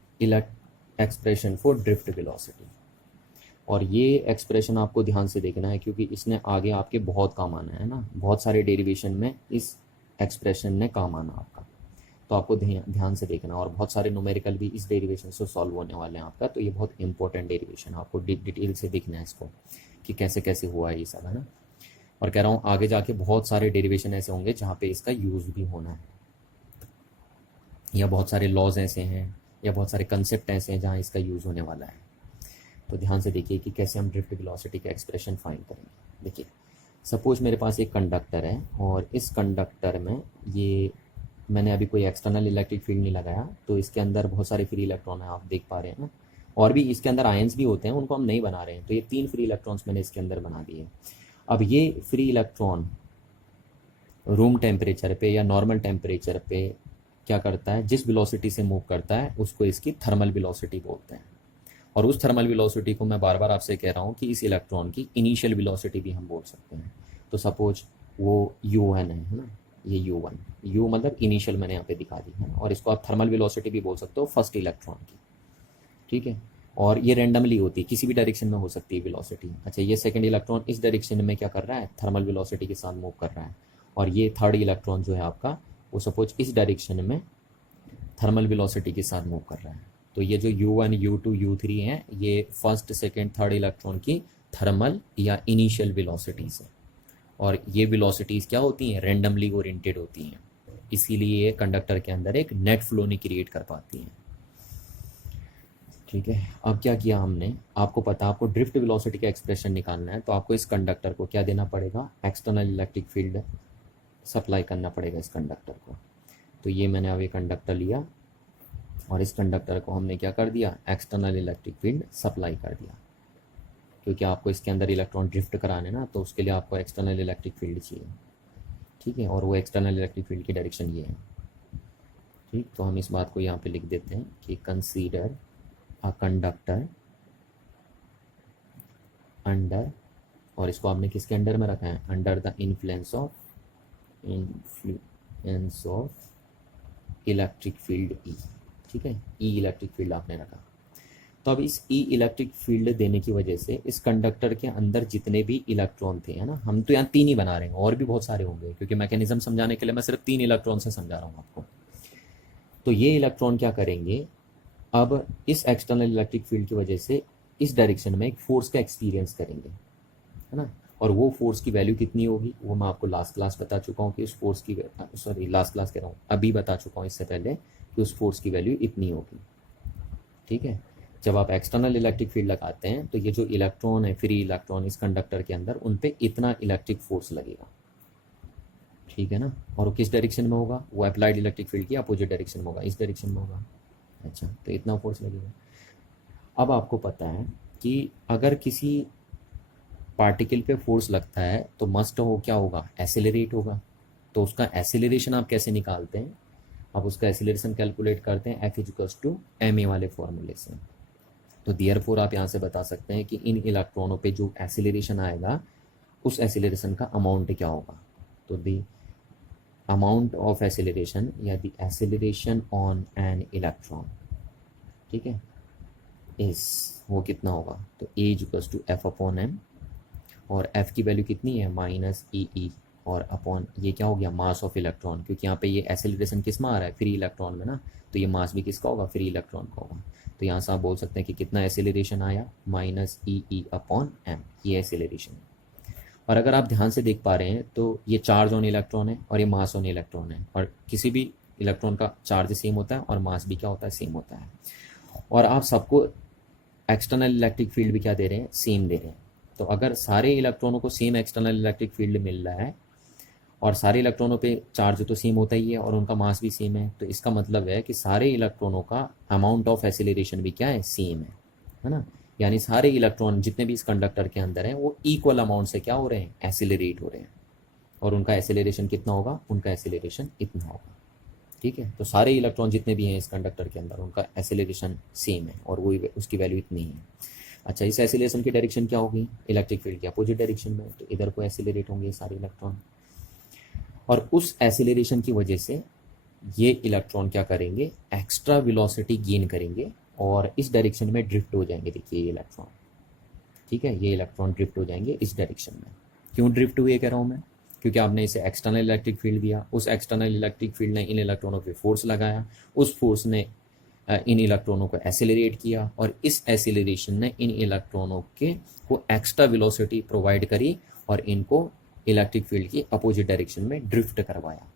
एक्सप्रेशन फॉर ड्रिफ्ट वेलोसिटी। और ये एक्सप्रेशन आपको ध्यान से देखना है, क्योंकि इसने आगे आपके बहुत काम आना है ना, बहुत सारे डेरिवेशन में इस एक्सप्रेशन ने काम आना आपका। तो आपको ध्यान से देखना, और बहुत सारे न्यूमेरिकल भी इस डेरिवेशन से सॉल्व होने वाले हैं आपका। तो ये बहुत इंपॉर्टेंट डेरिवेशन, आपको डिटेल से देखना है इसको कि कैसे कैसे हुआ है ये सब, है ना। और कह रहा हूँ आगे जाके बहुत सारे डेरिवेशन ऐसे होंगे जहाँ पे इसका यूज़ भी होना है, या बहुत सारे लॉज ऐसे हैं, या बहुत सारे कंसेप्ट ऐसे हैं जहाँ इसका यूज़ होने वाला है। तो ध्यान से देखिए कि कैसे हम ड्रिफ्ट वेलोसिटी का एक्सप्रेशन फाइंड करेंगे। देखिए सपोज मेरे पास एक कंडक्टर है, और इस कंडक्टर में ये मैंने अभी कोई एक्सटर्नल इलेक्ट्रिक फील्ड नहीं लगाया, तो इसके अंदर बहुत सारे फ्री इलेक्ट्रॉन हैं, आप देख पा रहे हैं ना। और भी इसके अंदर आयंस भी होते हैं, उनको हम नहीं बना रहे हैं। तो ये 3 फ्री इलेक्ट्रॉन्स मैंने इसके अंदर बना दिए। अब ये फ्री इलेक्ट्रॉन रूम टेम्परेचर पे या नॉर्मल टेम्परेचर पे क्या करता है, जिस वेलोसिटी से मूव करता है उसको इसकी थर्मल वेलोसिटी बोलते हैं। और उस थर्मल वेलोसिटी को मैं बार बार आपसे कह रहा हूँ कि इस इलेक्ट्रॉन की इनिशियल वेलोसिटी भी हम बोल सकते हैं। तो सपोज वो u1 है ना, ये u1, u मतलब इनिशियल मैंने यहाँ पे दिखा दी है ना, और इसको आप थर्मल वेलोसिटी भी बोल सकते हो फर्स्ट इलेक्ट्रॉन की, ठीक है। और ये रेंडमली होती है, किसी भी डायरेक्शन में हो सकती है वेलोसिटी। अच्छा, ये सेकंड इलेक्ट्रॉन इस डायरेक्शन में क्या कर रहा है, थर्मल वेलोसिटी के साथ मूव कर रहा है, और ये थर्ड इलेक्ट्रॉन जो है आपका, वो सपोज इस डायरेक्शन में थर्मल वेलोसिटी के साथ मूव कर रहा है। तो ये जो u1 u2 u3 हैं, ये फर्स्ट सेकंड थर्ड इलेक्ट्रॉन की थर्मल या इनिशियल वेलोसिटीज है, और ये वेलोसिटीज क्या होती हैं, रेंडमली ओरिएंटेड होती हैं, इसीलिए ये कंडक्टर के अंदर एक नेट फ्लो नहीं क्रिएट कर पाती हैं, ठीक है। अब क्या किया हमने, आपको पता, आपको ड्रिफ्ट वेलोसिटी का एक्सप्रेशन निकालना है, तो आपको इस कंडक्टर को क्या देना पड़ेगा, एक्सटर्नल इलेक्ट्रिक फील्ड सप्लाई करना पड़ेगा इस कंडक्टर को। तो ये मैंने अब ये कंडक्टर लिया और इस कंडक्टर को हमने क्या कर दिया, एक्सटर्नल इलेक्ट्रिक फील्ड सप्लाई कर दिया, क्योंकि आपको इसके अंदर इलेक्ट्रॉन ड्रिफ्ट कराने ना, तो उसके लिए आपको एक्सटर्नल इलेक्ट्रिक फील्ड चाहिए, ठीक है। और वो एक्सटर्नल इलेक्ट्रिक फील्ड की डायरेक्शन ये है, ठीक। तो हम इस बात को यहाँ पे लिख देते हैं कि कंसीडर अ कंडक्टर अंडर, और इसको आपने किसके अंडर में रखा है, under the influence of electric field E, ठीक है। ई इलेक्ट्रिक फील्ड आपने रखा। तो अब इस ई इलेक्ट्रिक फील्ड देने की वजह से इस कंडक्टर के अंदर जितने भी इलेक्ट्रॉन थे, है ना, हम तो यहाँ 3 ही बना रहे हैं, और भी बहुत सारे होंगे, क्योंकि मैकेनिज्म समझाने के लिए मैं सिर्फ 3 इलेक्ट्रॉन से समझा रहा हूँ आपको। तो ये इलेक्ट्रॉन क्या करेंगे, अब इस एक्सटर्नल इलेक्ट्रिक फील्ड की वजह से इस डायरेक्शन में एक फोर्स का एक्सपीरियंस करेंगे, है ना। और वो फोर्स की वैल्यू कितनी होगी, वो मैं आपको लास्ट क्लास बता चुका हूँ कि उस फोर्स की, सॉरी लास्ट क्लास कह रहा हूँ, अभी बता चुका हूँ इससे पहले कि उस फोर्स की वैल्यू इतनी होगी, ठीक है। जब आप एक्सटर्नल इलेक्ट्रिक फील्ड लगाते हैं तो ये जो इलेक्ट्रॉन है, फ्री इलेक्ट्रॉन इस कंडक्टर के अंदर, उन पे इतना इलेक्ट्रिक फोर्स लगेगा, ठीक है ना। और वो किस डायरेक्शन में होगा, वो अप्लाइड इलेक्ट्रिक फील्ड की अपोजिट डायरेक्शन में होगा, इस डायरेक्शन में होगा। अच्छा, तो इतना फोर्स लगेगा। अब आपको पता है कि अगर किसी पार्टिकल पे फोर्स लगता है तो मस्ट हो क्या होगा, एसिलरेट होगा। तो उसका एसिलरेशन आप कैसे निकालते हैं, आप उसका एसिलरेशन कैलकुलेट करते हैं F equals to M A वाले फॉर्मूले से। तो देयरफॉर आप यहाँ से बता सकते हैं कि इन इलेक्ट्रॉनों पे जो एसिलरेशन आएगा, उस एसिलरेशन का अमाउंट क्या होगा। तो द अमाउंट ऑफ एसिलरेशन या the acceleration on an electron, ठीक है, इस वो कितना होगा, तो a equals to f upon m, और एफ की वैल्यू कितनी है, माइनस ई, और अपॉन ये क्या हो गया, मास ऑफ इलेक्ट्रॉन, क्योंकि यहाँ पे ये एसिलरेशन किस में आ रहा है, फ्री इलेक्ट्रॉन में ना, तो ये मास भी किसका होगा, फ्री इलेक्ट्रॉन का होगा। तो यहाँ से आप बोल सकते हैं कि कितना एसिलरेशन आया, माइनस ई अपॉन एम, ये एसिलरेशन। और अगर आप ध्यान से देख पा रहे हैं तो ये चार्ज ऑन इलेक्ट्रॉन है और ये मास ऑन इलेक्ट्रॉन है, और किसी भी इलेक्ट्रॉन का चार्ज सेम होता है और मास भी क्या होता है, सेम होता है। और आप सबको एक्सटर्नल इलेक्ट्रिक फील्ड भी क्या दे रहे हैं, सेम दे रहे हैं। तो अगर सारे इलेक्ट्रॉनों को सेम एक्सटर्नल इलेक्ट्रिक फील्ड मिल रहा है और सारे इलेक्ट्रॉनों पे चार्ज तो सेम होता ही है और उनका मास भी सेम है, तो इसका मतलब है कि सारे इलेक्ट्रॉनों का अमाउंट ऑफ एसिलरेशन भी क्या है, सेम है ना। यानी सारे इलेक्ट्रॉन जितने भी इस कंडक्टर के अंदर हैं वो इक्वल अमाउंट से क्या हो रहे हैं, एसिलरेट हो रहे हैं, और उनका एसिलरेशन कितना होगा, उनका एसिलरेशन इतना होगा, ठीक है। तो सारे इलेक्ट्रॉन जितने भी हैं इस कंडक्टर के अंदर उनका एसिलरेशन सेम है और वो उसकी वैल्यू इतनी है। अच्छा, इस एसिलेशन की डायरेक्शन क्या होगी, इलेक्ट्रिक फील्ड की अपोजिट डायरेक्शन में, तो इधर को एसिलरेट होंगे सारे इलेक्ट्रॉन, और उस एसिलरेशन की वजह से ये इलेक्ट्रॉन क्या करेंगे, एक्स्ट्रा वेलोसिटी गेन करेंगे और इस डायरेक्शन में ड्रिफ्ट हो जाएंगे। देखिए ये इलेक्ट्रॉन, ठीक है, ये इलेक्ट्रॉन ड्रिफ्ट हो जाएंगे इस डायरेक्शन में। क्यों ड्रिफ्ट हुए कह रहा हूँ मैं, क्योंकि आपने इसे एक्सटर्नल इलेक्ट्रिक फील्ड दिया, उस एक्सटर्नल इलेक्ट्रिक फील्ड ने इन इलेक्ट्रॉनों पे फोर्स लगाया, उस फोर्स ने इन इलेक्ट्रॉनों को एसिलरेट किया, और इस एसिलरेशन ने इन इलेक्ट्रॉनों के को एक्स्ट्रा वेलोसिटी प्रोवाइड करी और इनको इलेक्ट्रिक फील्ड की अपोजिट डायरेक्शन में ड्रिफ्ट करवाया।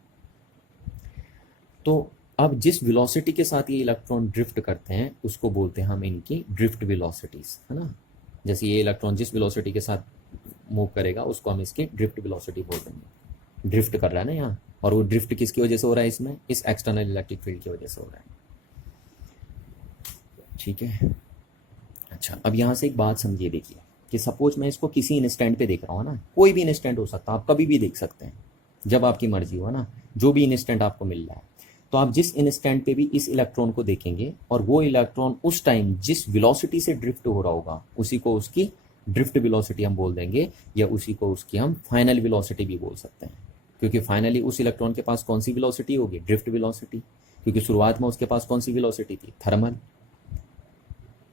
तो अब जिस वेलोसिटी के साथ ये इलेक्ट्रॉन ड्रिफ्ट करते हैं उसको बोलते हैं हम इनकी ड्रिफ्ट वेलोसिटीज, है ना। जैसे ये इलेक्ट्रॉन जिस वेलोसिटी के साथ मूव करेगा उसको हम इसकी ड्रिफ्ट वेलोसिटी बोल देंगे। ड्रिफ्ट कर रहा है ना यहाँ, और वो ड्रिफ्ट किसकी वजह से हो रहा है, इसमें इस एक्सटर्नल इलेक्ट्रिक फील्ड की वजह से हो रहा है, ठीक है। अच्छा, अब यहाँ से एक बात समझिए, देखिए कि सपोज मैं इसको किसी इंस्टेंट पे देख रहा हूँ ना, कोई भी इंस्टेंट हो सकता है, आप कभी भी देख सकते हैं जब आपकी मर्जी हो ना, जो भी इंस्टेंट आपको मिल रहा है। तो आप जिस इंस्टेंट पे भी इस इलेक्ट्रॉन को देखेंगे और वो इलेक्ट्रॉन उस टाइम जिस वेलोसिटी से ड्रिफ्ट हो रहा होगा उसी को उसकी ड्रिफ्ट वेलोसिटी हम बोल देंगे, या उसी को उसकी हम फाइनल वेलोसिटी भी बोल सकते हैं। क्योंकि फाइनली उस इलेक्ट्रॉन के पास कौन सी वेलोसिटी होगी? ड्रिफ्ट वेलोसिटी, क्योंकि शुरुआत में उसके पास कौन सी वेलोसिटी थी? थर्मल।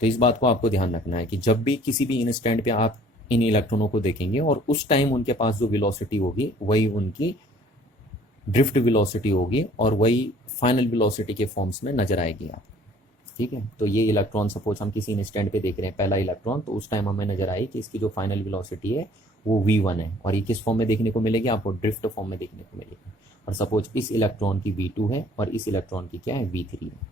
तो इस बात को आपको ध्यान रखना है कि जब भी किसी भी इंस्टेंट पे आप इन इलेक्ट्रॉनों को देखेंगे और उस टाइम उनके पास जो वेलोसिटी होगी वही उनकी ड्रिफ्ट वेलोसिटी होगी और वही फाइनल वेलोसिटी के फॉर्म्स में नजर आएगी आप। ठीक है, तो ये इलेक्ट्रॉन सपोज हम किसी इंस्टेंट पे देख रहे हैं, पहला इलेक्ट्रॉन, तो उस टाइम हमें नजर आई कि इसकी जो फाइनल वेलोसिटी है वो v1 है, और ये किस फॉर्म में देखने को मिलेगी? आपको ड्रिफ्ट फॉर्म में देखने को मिलेगी। और सपोज इस इलेक्ट्रॉन की v2 है और इस इलेक्ट्रॉन की क्या है? v3 है।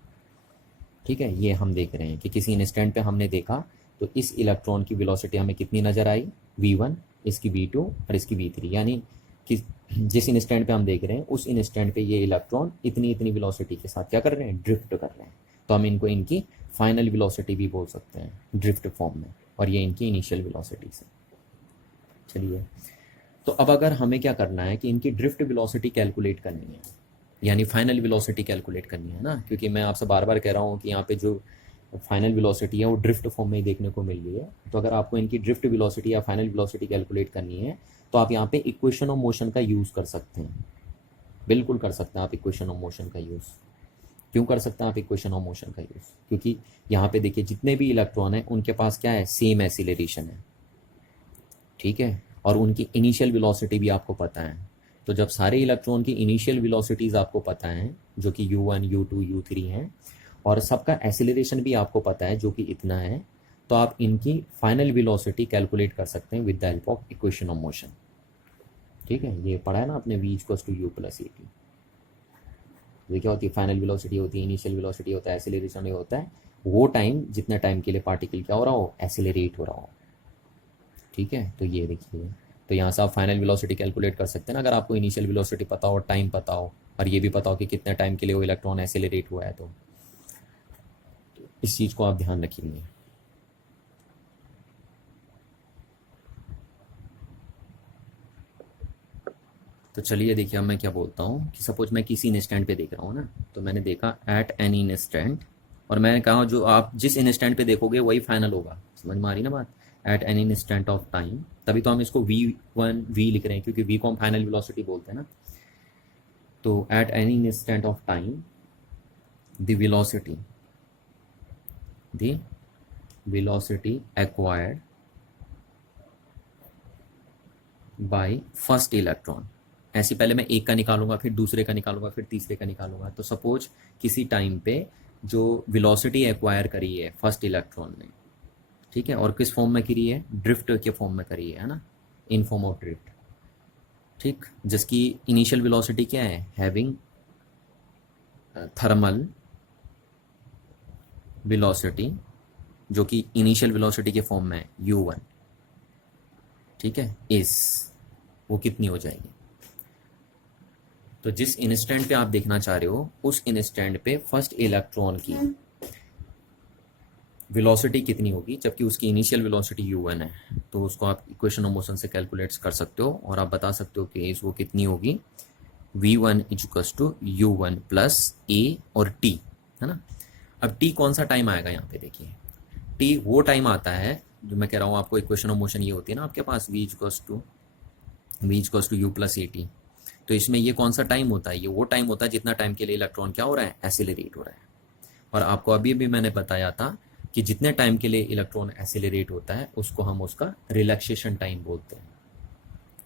ठीक है, ये हम देख रहे हैं कि किसी इंस्टेंट पे हमने देखा तो इस इलेक्ट्रॉन की वेलोसिटी हमें कितनी नजर आई? v1, इसकी v2 और इसकी v3, यानी कि जिस इंस्टेंट पे हम देख रहे हैं उस इंस्टेंट पे ये इलेक्ट्रॉन इतनी इतनी वेलोसिटी के साथ क्या कर रहे हैं? ड्रिफ्ट कर रहे हैं। तो हम इनको इनकी फाइनल वेलोसिटी भी बोल सकते हैं ड्रिफ्ट फॉर्म में, और ये इनकी इनिशियल वेलोसिटी से। चलिए, तो अब अगर हमें क्या करना है कि इनकी ड्रिफ्ट वेलोसिटी कैलकुलेट करनी है, यानी फाइनल वेलोसिटी कैलकुलेट करनी है ना, क्योंकि मैं आपसे बार बार कह रहा हूँ कि यहाँ पे जो फाइनल वेलोसिटी है वो ड्रिफ्ट फॉर्म में ही देखने को मिल रही है। तो अगर आपको इनकी ड्रिफ्ट वेलोसिटी या फाइनल वेलोसिटी कैलकुलेट करनी है तो आप यहाँ पे इक्वेशन ऑफ मोशन का यूज़ कर सकते हैं। बिल्कुल कर सकते हैं आप इक्वेशन ऑफ मोशन का यूज़। क्यों कर सकते हैं आप इक्वेशन ऑफ मोशन का यूज़? क्योंकि यहाँ पे देखिए जितने भी इलेक्ट्रॉन हैं उनके पास क्या है? सेम एक्सीलरेशन है। ठीक है, और उनकी इनिशियल वेलोसिटी भी आपको पता है। तो जब सारे इलेक्ट्रॉन की इनिशियल वेलोसिटीज़ आपको पता हैं जो कि u1, u2, u3 हैं, और सबका एक्सीलरेशन भी आपको पता है जो कि इतना है, तो आप इनकी फाइनल वेलोसिटी कैलकुलेट कर सकते हैं with the help of equation of motion. ठीक है, ये पढ़ा है ना आपने, v = u + at। ये क्या होती है? फाइनल वेलोसिटी होती है, इनिशियल वेलोसिटी होता है, एक्सीलरेशन ये होता है वो टाइम जितना टाइम के लिए पार्टिकल क्या हो रहा हो? एक्सीलरेट हो रहा हो। ठीक है, तो ये देखिए, तो यहाँ से आप फाइनल वेलोसिटी कैलकुलेट कर सकते हैं ना, अगर आपको इनिशियल वेलोसिटी पता हो, टाइम पता हो, और ये भी पता हो कि कितने टाइम के लिए वो इलेक्ट्रॉन एक्सीलरेट हुआ है। तो इस चीज़ को आप ध्यान रखेंगे। तो चलिए देखिए, अब मैं क्या बोलता हूँ कि सपोज मैं किसी इंस्टेंट पे देख रहा हूँ ना, तो मैंने देखा एट एनी इंस्टेंट, और मैंने कहा जो आप जिस इंस्टेंट पे देखोगे वही फाइनल होगा। समझ में आ रही ना बात? At any instant of time, तभी तो हम इसको v1 v लिख रहे हैं, क्योंकि v को हम फाइनल वेलोसिटी बोलते हैं ना। तो at any instant of time the velocity acquired by first electron. ऐसे पहले मैं एक का निकालूंगा, फिर दूसरे का निकालूंगा, फिर तीसरे का निकालूंगा। तो सपोज किसी टाइम पे जो वेलोसिटी एक्वायर करी है फर्स्ट इलेक्ट्रॉन ने, ठीक है, और किस फॉर्म में करी है? ड्रिफ्ट के फॉर्म में करी है ना, इन फॉर्म ऑफ ड्रिफ्ट। ठीक, जिसकी इनिशियल वेलोसिटी क्या है? हैविंग थर्मल वेलोसिटी, जो कि इनिशियल वेलोसिटी के फॉर्म में है u1। ठीक है, इस वो कितनी हो जाएगी? तो जिस इंस्टेंट पे आप देखना चाह रहे हो उस इंस्टेंट पे फर्स्ट इलेक्ट्रॉन की वेलोसिटी कितनी होगी, जबकि उसकी इनिशियल वेलोसिटी u1 है। तो उसको आप इक्वेशन ऑफ मोशन से कैलकुलेट कर सकते हो और आप बता सकते हो कि इस वो कितनी होगी? v1 = u1 + a और t, है ना। अब t कौन सा टाइम आएगा यहाँ पे? देखिए, t वो टाइम आता है जो मैं कह रहा हूँ आपको, इक्वेशन ऑफ मोशन ये होती है ना आपके पास, v = u + at। तो इसमें ये कौन सा टाइम होता है? ये वो टाइम होता है जितना टाइम के लिए इलेक्ट्रॉन क्या हो रहा है? एक्सीलरेट हो रहा है। और आपको अभी भी मैंने बताया था कि जितने टाइम के लिए इलेक्ट्रॉन एक्सीलरेट होता है उसको हम उसका रिलैक्सेशन टाइम बोलते हैं।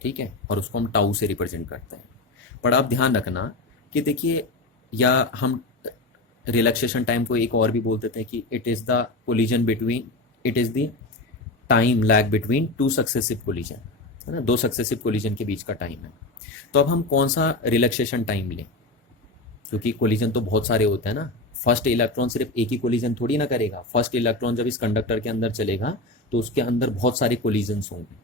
ठीक है, और उसको हम टाउ से रिप्रेजेंट करते हैं। पर आप ध्यान रखना कि देखिए, या हम रिलैक्सेशन टाइम को एक और भी बोल देते हैं कि it is the time lag between two successive collision, है ना, दो सक्सेसिव कोलिजन के बीच का टाइम है। तो अब हम कौन सा रिलैक्सेशन टाइम लें? क्योंकि कोलिजन तो बहुत सारे होते हैं ना, फर्स्ट इलेक्ट्रॉन सिर्फ एक ही कोलिजन थोड़ी ना करेगा। फर्स्ट इलेक्ट्रॉन जब इस कंडक्टर के अंदर चलेगा तो उसके अंदर बहुत सारे कोलिजन्स होंगे,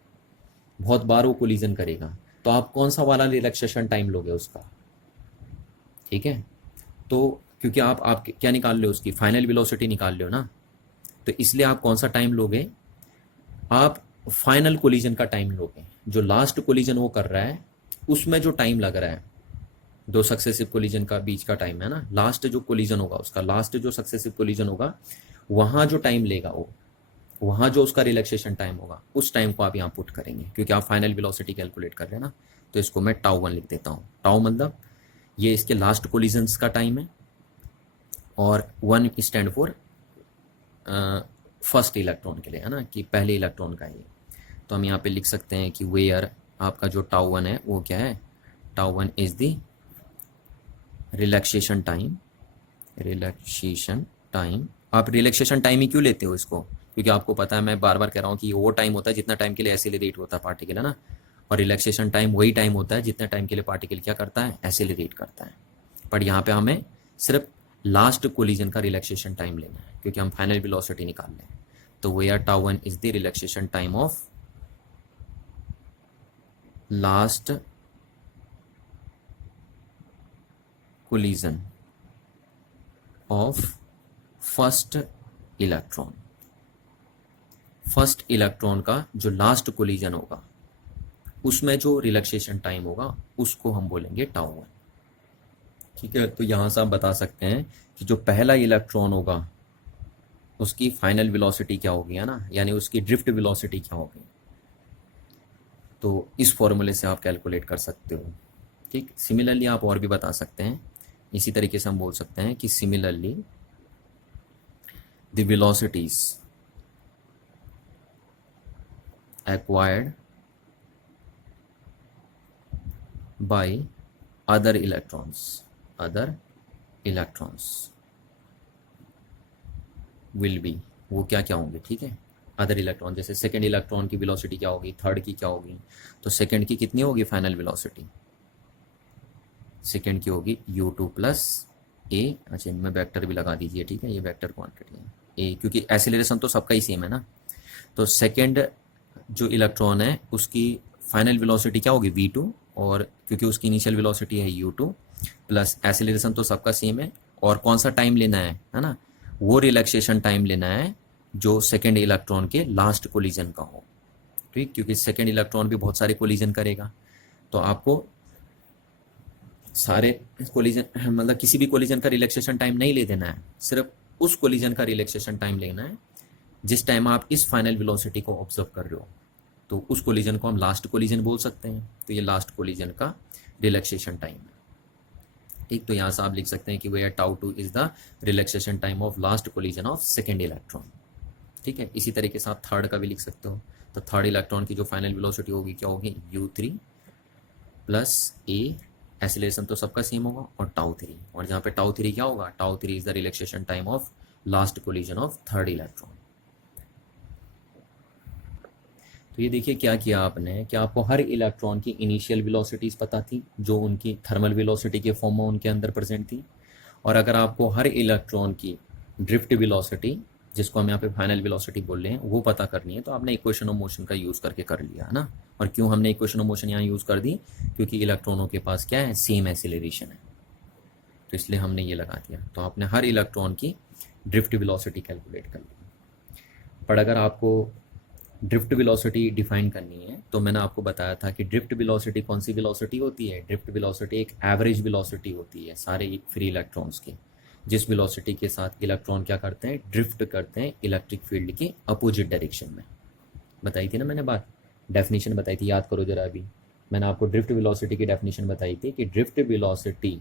बहुत बार वो कोलिजन करेगा। तो आप कौन सा वाला रिलैक्सेशन टाइम लोगे उसका? ठीक है, तो क्योंकि आप क्या निकाल रहे हो? उसकी फाइनल वेलोसिटी निकाल रहे हो ना, तो इसलिए आप कौन सा टाइम लोगे? आप फाइनल कोलिजन का टाइम लोगे। जो लास्ट कोलिजन वो कर रहा है उसमें जो टाइम लग रहा है दो सक्सेसिव कोलिजन का बीच का टाइम है ना, लास्ट जो कोलिजन होगा उसका, लास्ट जो सक्सेसिव कोलिजन होगा वहां जो टाइम लेगा वो, वहां जो उसका रिलैक्सेशन टाइम होगा उस टाइम को आप यहाँ पुट करेंगे, क्योंकि आप फाइनल वेलोसिटी कैलकुलेट कर रहे हैं ना। तो इसको मैं टाउ 1 लिख देता हूँ। टाउ मतलब ये इसके लास्ट कोलिजन्स का टाइम है, और 1 स्टैंड फॉर फर्स्ट इलेक्ट्रॉन के लिए, है ना, कि पहले इलेक्ट्रॉन का ये। तो हम यहाँ पे लिख सकते हैं कि वेयर आपका जो टाउ 1 है वो क्या है, tau 1 is the relaxation time. Relaxation time, आप रिलैक्सेशन टाइम ही क्यों लेते हो इसको, क्योंकि आपको पता है, मैं बार बार कह रहा हूँ कि वो टाइम होता है जितना टाइम के लिए एसिलरेट होता है पार्टिकल, है ना, और रिलैक्सेशन टाइम वही टाइम होता है जितने टाइम के लिए पार्टिकल क्या करता है, एसिलरेट करता है। पर यहाँ पे हमें सिर्फ लास्ट कोलिजन का रिलैक्सेशन टाइम लेना है, क्योंकि हम फाइनल वेलोसिटी निकाल रहे हैं। तो we are tau 1 is the relaxation time of last collision of first electron. First electron का जो लास्ट कोलिजन होगा उसमें जो रिलैक्सेशन टाइम होगा उसको हम बोलेंगे टाउ 1। ठीक है, तो यहां से आप बता सकते हैं कि जो पहला इलेक्ट्रॉन होगा उसकी फाइनल वेलोसिटी क्या होगी, है ना, यानी उसकी ड्रिफ्ट वेलोसिटी क्या होगी। तो इस फॉर्मूले से आप कैलकुलेट कर सकते हो। ठीक, सिमिलरली आप और भी बता सकते हैं, इसी तरीके से हम बोल सकते हैं कि similarly the velocities acquired by other electrons will be, वो क्या क्या होंगे, ठीक है, अदर इलेक्ट्रॉन। जैसे सेकेंड इलेक्ट्रॉन की वेलोसिटी क्या होगी, थर्ड की क्या होगी, तो सेकेंड की कितनी होगी फाइनल वेलोसिटी, सेकेंड की होगी u2 प्लस ए। अच्छा, इनमें वेक्टर भी लगा दीजिए, ठीक है, ये वेक्टर क्वांटिटी है ए, क्योंकि एसिलेरेशन तो सबका ही सेम है ना। तो सेकेंड जो इलेक्ट्रॉन है उसकी फाइनल वेलोसिटी क्या होगी v2, और क्योंकि उसकी इनिशियल वेलोसिटी है u2 प्लस एसिलेरेशन तो सबका सेम है, और कौन सा टाइम लेना है ना, वो रिलैक्सेशन टाइम लेना है जो सेकेंड इलेक्ट्रॉन के लास्ट कोलिजन का हो। ठीक, क्योंकि सेकेंड इलेक्ट्रॉन भी बहुत सारे कोलिजन करेगा, तो आपको सारे कोलिजन मतलब किसी भी कोलिजन का रिलैक्सेशन टाइम नहीं ले देना है, सिर्फ उस कोलिजन का रिलैक्सेशन टाइम लेना है जिस टाइम आप इस फाइनल वेलोसिटी को ऑब्जर्व कर रहे हो। तो उस कोलिजन को हम लास्ट कोलिजन बोल सकते हैं। तो ये लास्ट कोलिजन का रिलैक्सेशन टाइम है। ठीक, तो यहाँ से आप लिख सकते हैं कि where tau 2 is the relaxation time of last collision of second electron. ठीक है, इसी तरीके से आप थर्ड का भी लिख सकते हो। तो थर्ड इलेक्ट्रॉन की जो फाइनल वेलोसिटी होगी क्या होगी, u3 प्लस ए, एसिलेशन तो सबका सेम होगा, और टाउ 3, और जहाँ पे टाउ 3 क्या होगा, tau 3 is the relaxation time of last collision of third electron. तो ये देखिए क्या किया आपने, कि आपको हर इलेक्ट्रॉन की इनिशियल वेलोसिटीज पता थी जो उनकी थर्मल वेलोसिटी के फॉर्म में उनके अंदर प्रेजेंट थी, और अगर आपको हर इलेक्ट्रॉन की ड्रिफ्ट वेलोसिटी, जिसको हम यहाँ पे फाइनल वेलोसिटी बोल रहे हैं, वो पता करनी है, तो आपने इक्वेशन ऑफ मोशन का यूज़ करके कर लिया, है ना। और क्यों हमने इक्वेशन ऑफ मोशन यहाँ यूज़ कर दी, क्योंकि इलेक्ट्रॉनों के पास क्या है, सेम एसिलरेशन है, तो इसलिए हमने ये लगा दिया। तो आपने हर इलेक्ट्रॉन की ड्रिफ्ट वेलोसिटी कैलकुलेट कर ली। पर अगर आपको ड्रिफ्ट वेलोसिटी डिफाइन करनी है, तो मैंने आपको बताया था कि ड्रिफ्ट वेलोसिटी कौन सी वेलोसिटी होती है, ड्रिफ्ट वेलोसिटी एक एवरेज वेलोसिटी होती है सारे फ्री इलेक्ट्रॉन्स की, जिस वेलोसिटी के साथ इलेक्ट्रॉन क्या करते हैं, ड्रिफ्ट करते हैं इलेक्ट्रिक फील्ड के अपोजिट डायरेक्शन में। बताई थी ना मैंने बात, डेफिनेशन बताई थी, याद करो जरा। अभी मैंने आपको ड्रिफ्ट वेलोसिटी की डेफिनेशन बताई थी कि drift velocity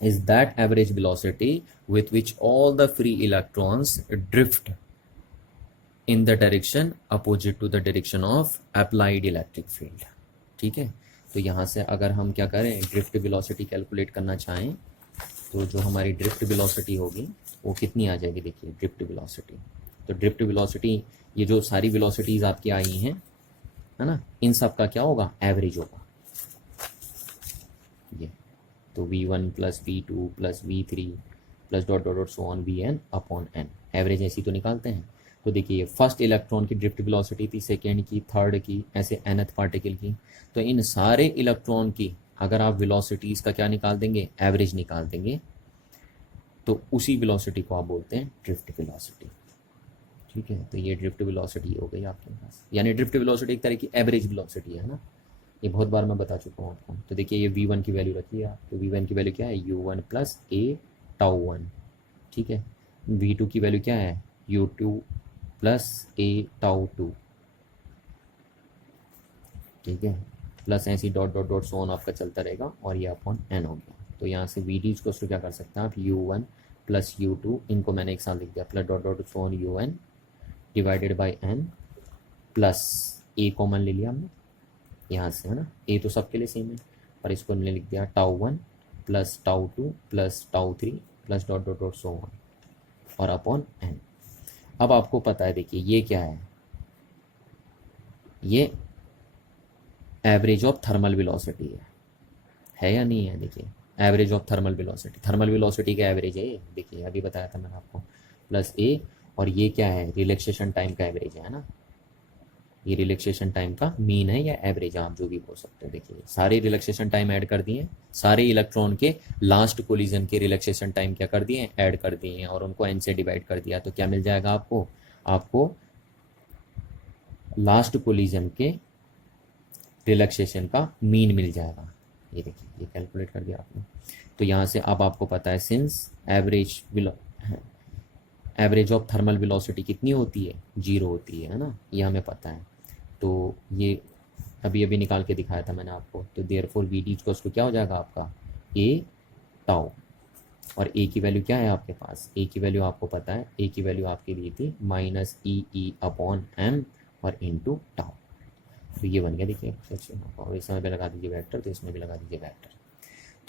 is that average velocity with which all the free electrons drift in the direction opposite to the direction of applied electric field। ठीक है, तो यहाँ से अगर हम क्या करें, ड्रिफ्ट वेलोसिटी कैलकुलेट करना चाहें, तो जो हमारी ड्रिफ्ट वेलोसिटी होगी वो कितनी आ जाएगी, देखिए ड्रिफ्ट वेलोसिटी। तो ड्रिफ्ट वेलोसिटी, ये जो सारी वेलोसिटीज़ आपकी आई हैं, है ना, इन सब का क्या होगा, एवरेज होगा ये। तो v1 plus v2 plus v3 plus dot dot dot so on vn upon n, average ऐसी तो निकालते हैं। तो देखिए फर्स्ट इलेक्ट्रॉन की ड्रिफ्ट वेलोसिटी थी, सेकेंड की, थर्ड की, ऐसे nth पार्टिकल की। तो इन सारे इलेक्ट्रॉन की अगर आप वेलोसिटीज़ का क्या निकाल देंगे, एवरेज निकाल देंगे, तो उसी वेलोसिटी को आप बोलते हैं ड्रिफ्ट वेलोसिटी। ठीक है, तो ये ड्रिफ्ट वेलोसिटी हो गई आपके पास, यानी ड्रिफ्ट वेलोसिटी एक तरह की एवरेज वेलोसिटी है ना। ये बहुत बार मैं बता चुका हूँ आपको। तो देखिए ये v1 की वैल्यू रखिए आप, तो v1 की वैल्यू क्या है u1 प्लस a टाउ 1, ठीक है। v2 की वैल्यू क्या है u2 प्लस a टाउ 2, ठीक है। प्लस ऐसी dot dot dot so on आपका चलता रहेगा और ये अपॉन n हो गया। तो यहाँ से वी डी को क्या कर सकते हैं आप, u1 प्लस u2, इनको मैंने एक साथ लिख दिया, plus dot dot so on un divided by n plus a common ले लिया हमने यहाँ से, है ना। a तो सबके लिए सेम है, पर इसको हमने लिख दिया tau 1 plus tau 2 plus tau 3 plus dot dot dot so on और अपॉन n। अब आपको पता है, देखिए ये क्या है, ये एवरेज ऑफ थर्मल वेलोसिटी है या नहीं है। देखिए एवरेज ऑफ थर्मल वेलोसिटी का एवरेज है ये, देखिए अभी बताया था मैंने आपको, प्लस ए, और ये क्या है, रिलैक्सेशन टाइम का एवरेज है ना। ये रिलैक्सेशन टाइम का मीन है या एवरेज, आप जो भी बोल सकते हैं। देखिए सारे रिलैक्सेशन टाइम ऐड कर दिए, सारे इलेक्ट्रॉन के लास्ट कोलिजन के रिलैक्सेशन टाइम क्या कर दिए, ऐड कर दिए हैं, और उनको एन से डिवाइड कर दिया। तो क्या मिल जाएगा आपको, आपको लास्ट कोलिजन के रिलैक्सेशन का मीन मिल जाएगा। ये देखिए ये कैलकुलेट कर दिया आपने। तो यहाँ से अब आपको पता है, since average of thermal velocity कितनी होती है, 0 होती है ना, ये हमें पता है। तो ये अभी अभी निकाल के दिखाया था मैंने आपको। तो therefore V D equals to क्या हो जाएगा आपका, ए टाउ, और ए की वैल्यू क्या है आपके पास, ए की वैल्यू आपको पता है, ए की वैल्यू आपके दी थी माइनस ई अपॉन एम और इनटू टाउ। तो ये बन गया, देखिए और इसमें भी लगा दीजिए वेक्टर, तो इसमें भी लगा दीजिए वेक्टर।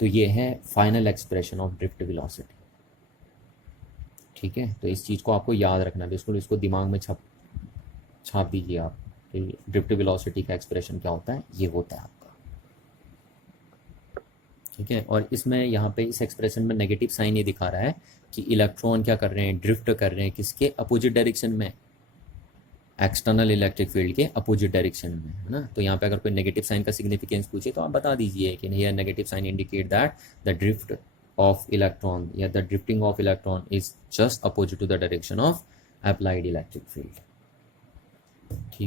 तो ये है final expression of drift velocity, ठीक है। तो इस चीज़ को आपको याद रखना, बिल्कुल इसको दिमाग में छाप दीजिए आप कि ड्रिफ्ट वेलोसिटी का एक्सप्रेशन क्या होता है, ये होता है आपका, ठीक है। और इसमें यहाँ पे इस एक्सप्रेशन में नेगेटिव साइन ये दिखा रहा है कि इलेक्ट्रॉन क्या कर रहे हैं, ड्रिफ्ट कर रहे हैं किसके अपोजिट डायरेक्शन में, एक्सटर्नल इलेक्ट्रिक फील्ड के अपोजिट डायरेक्शन में, है ना। तो यहाँ पे अगर कोई नेगेटिव साइन का सिग्निफिकेंस पूछे तो आप बता दीजिए कि नहीं, negative sign indicate that the drift of electron या the drifting of electron is just opposite to the direction of applied electric field, ठीक।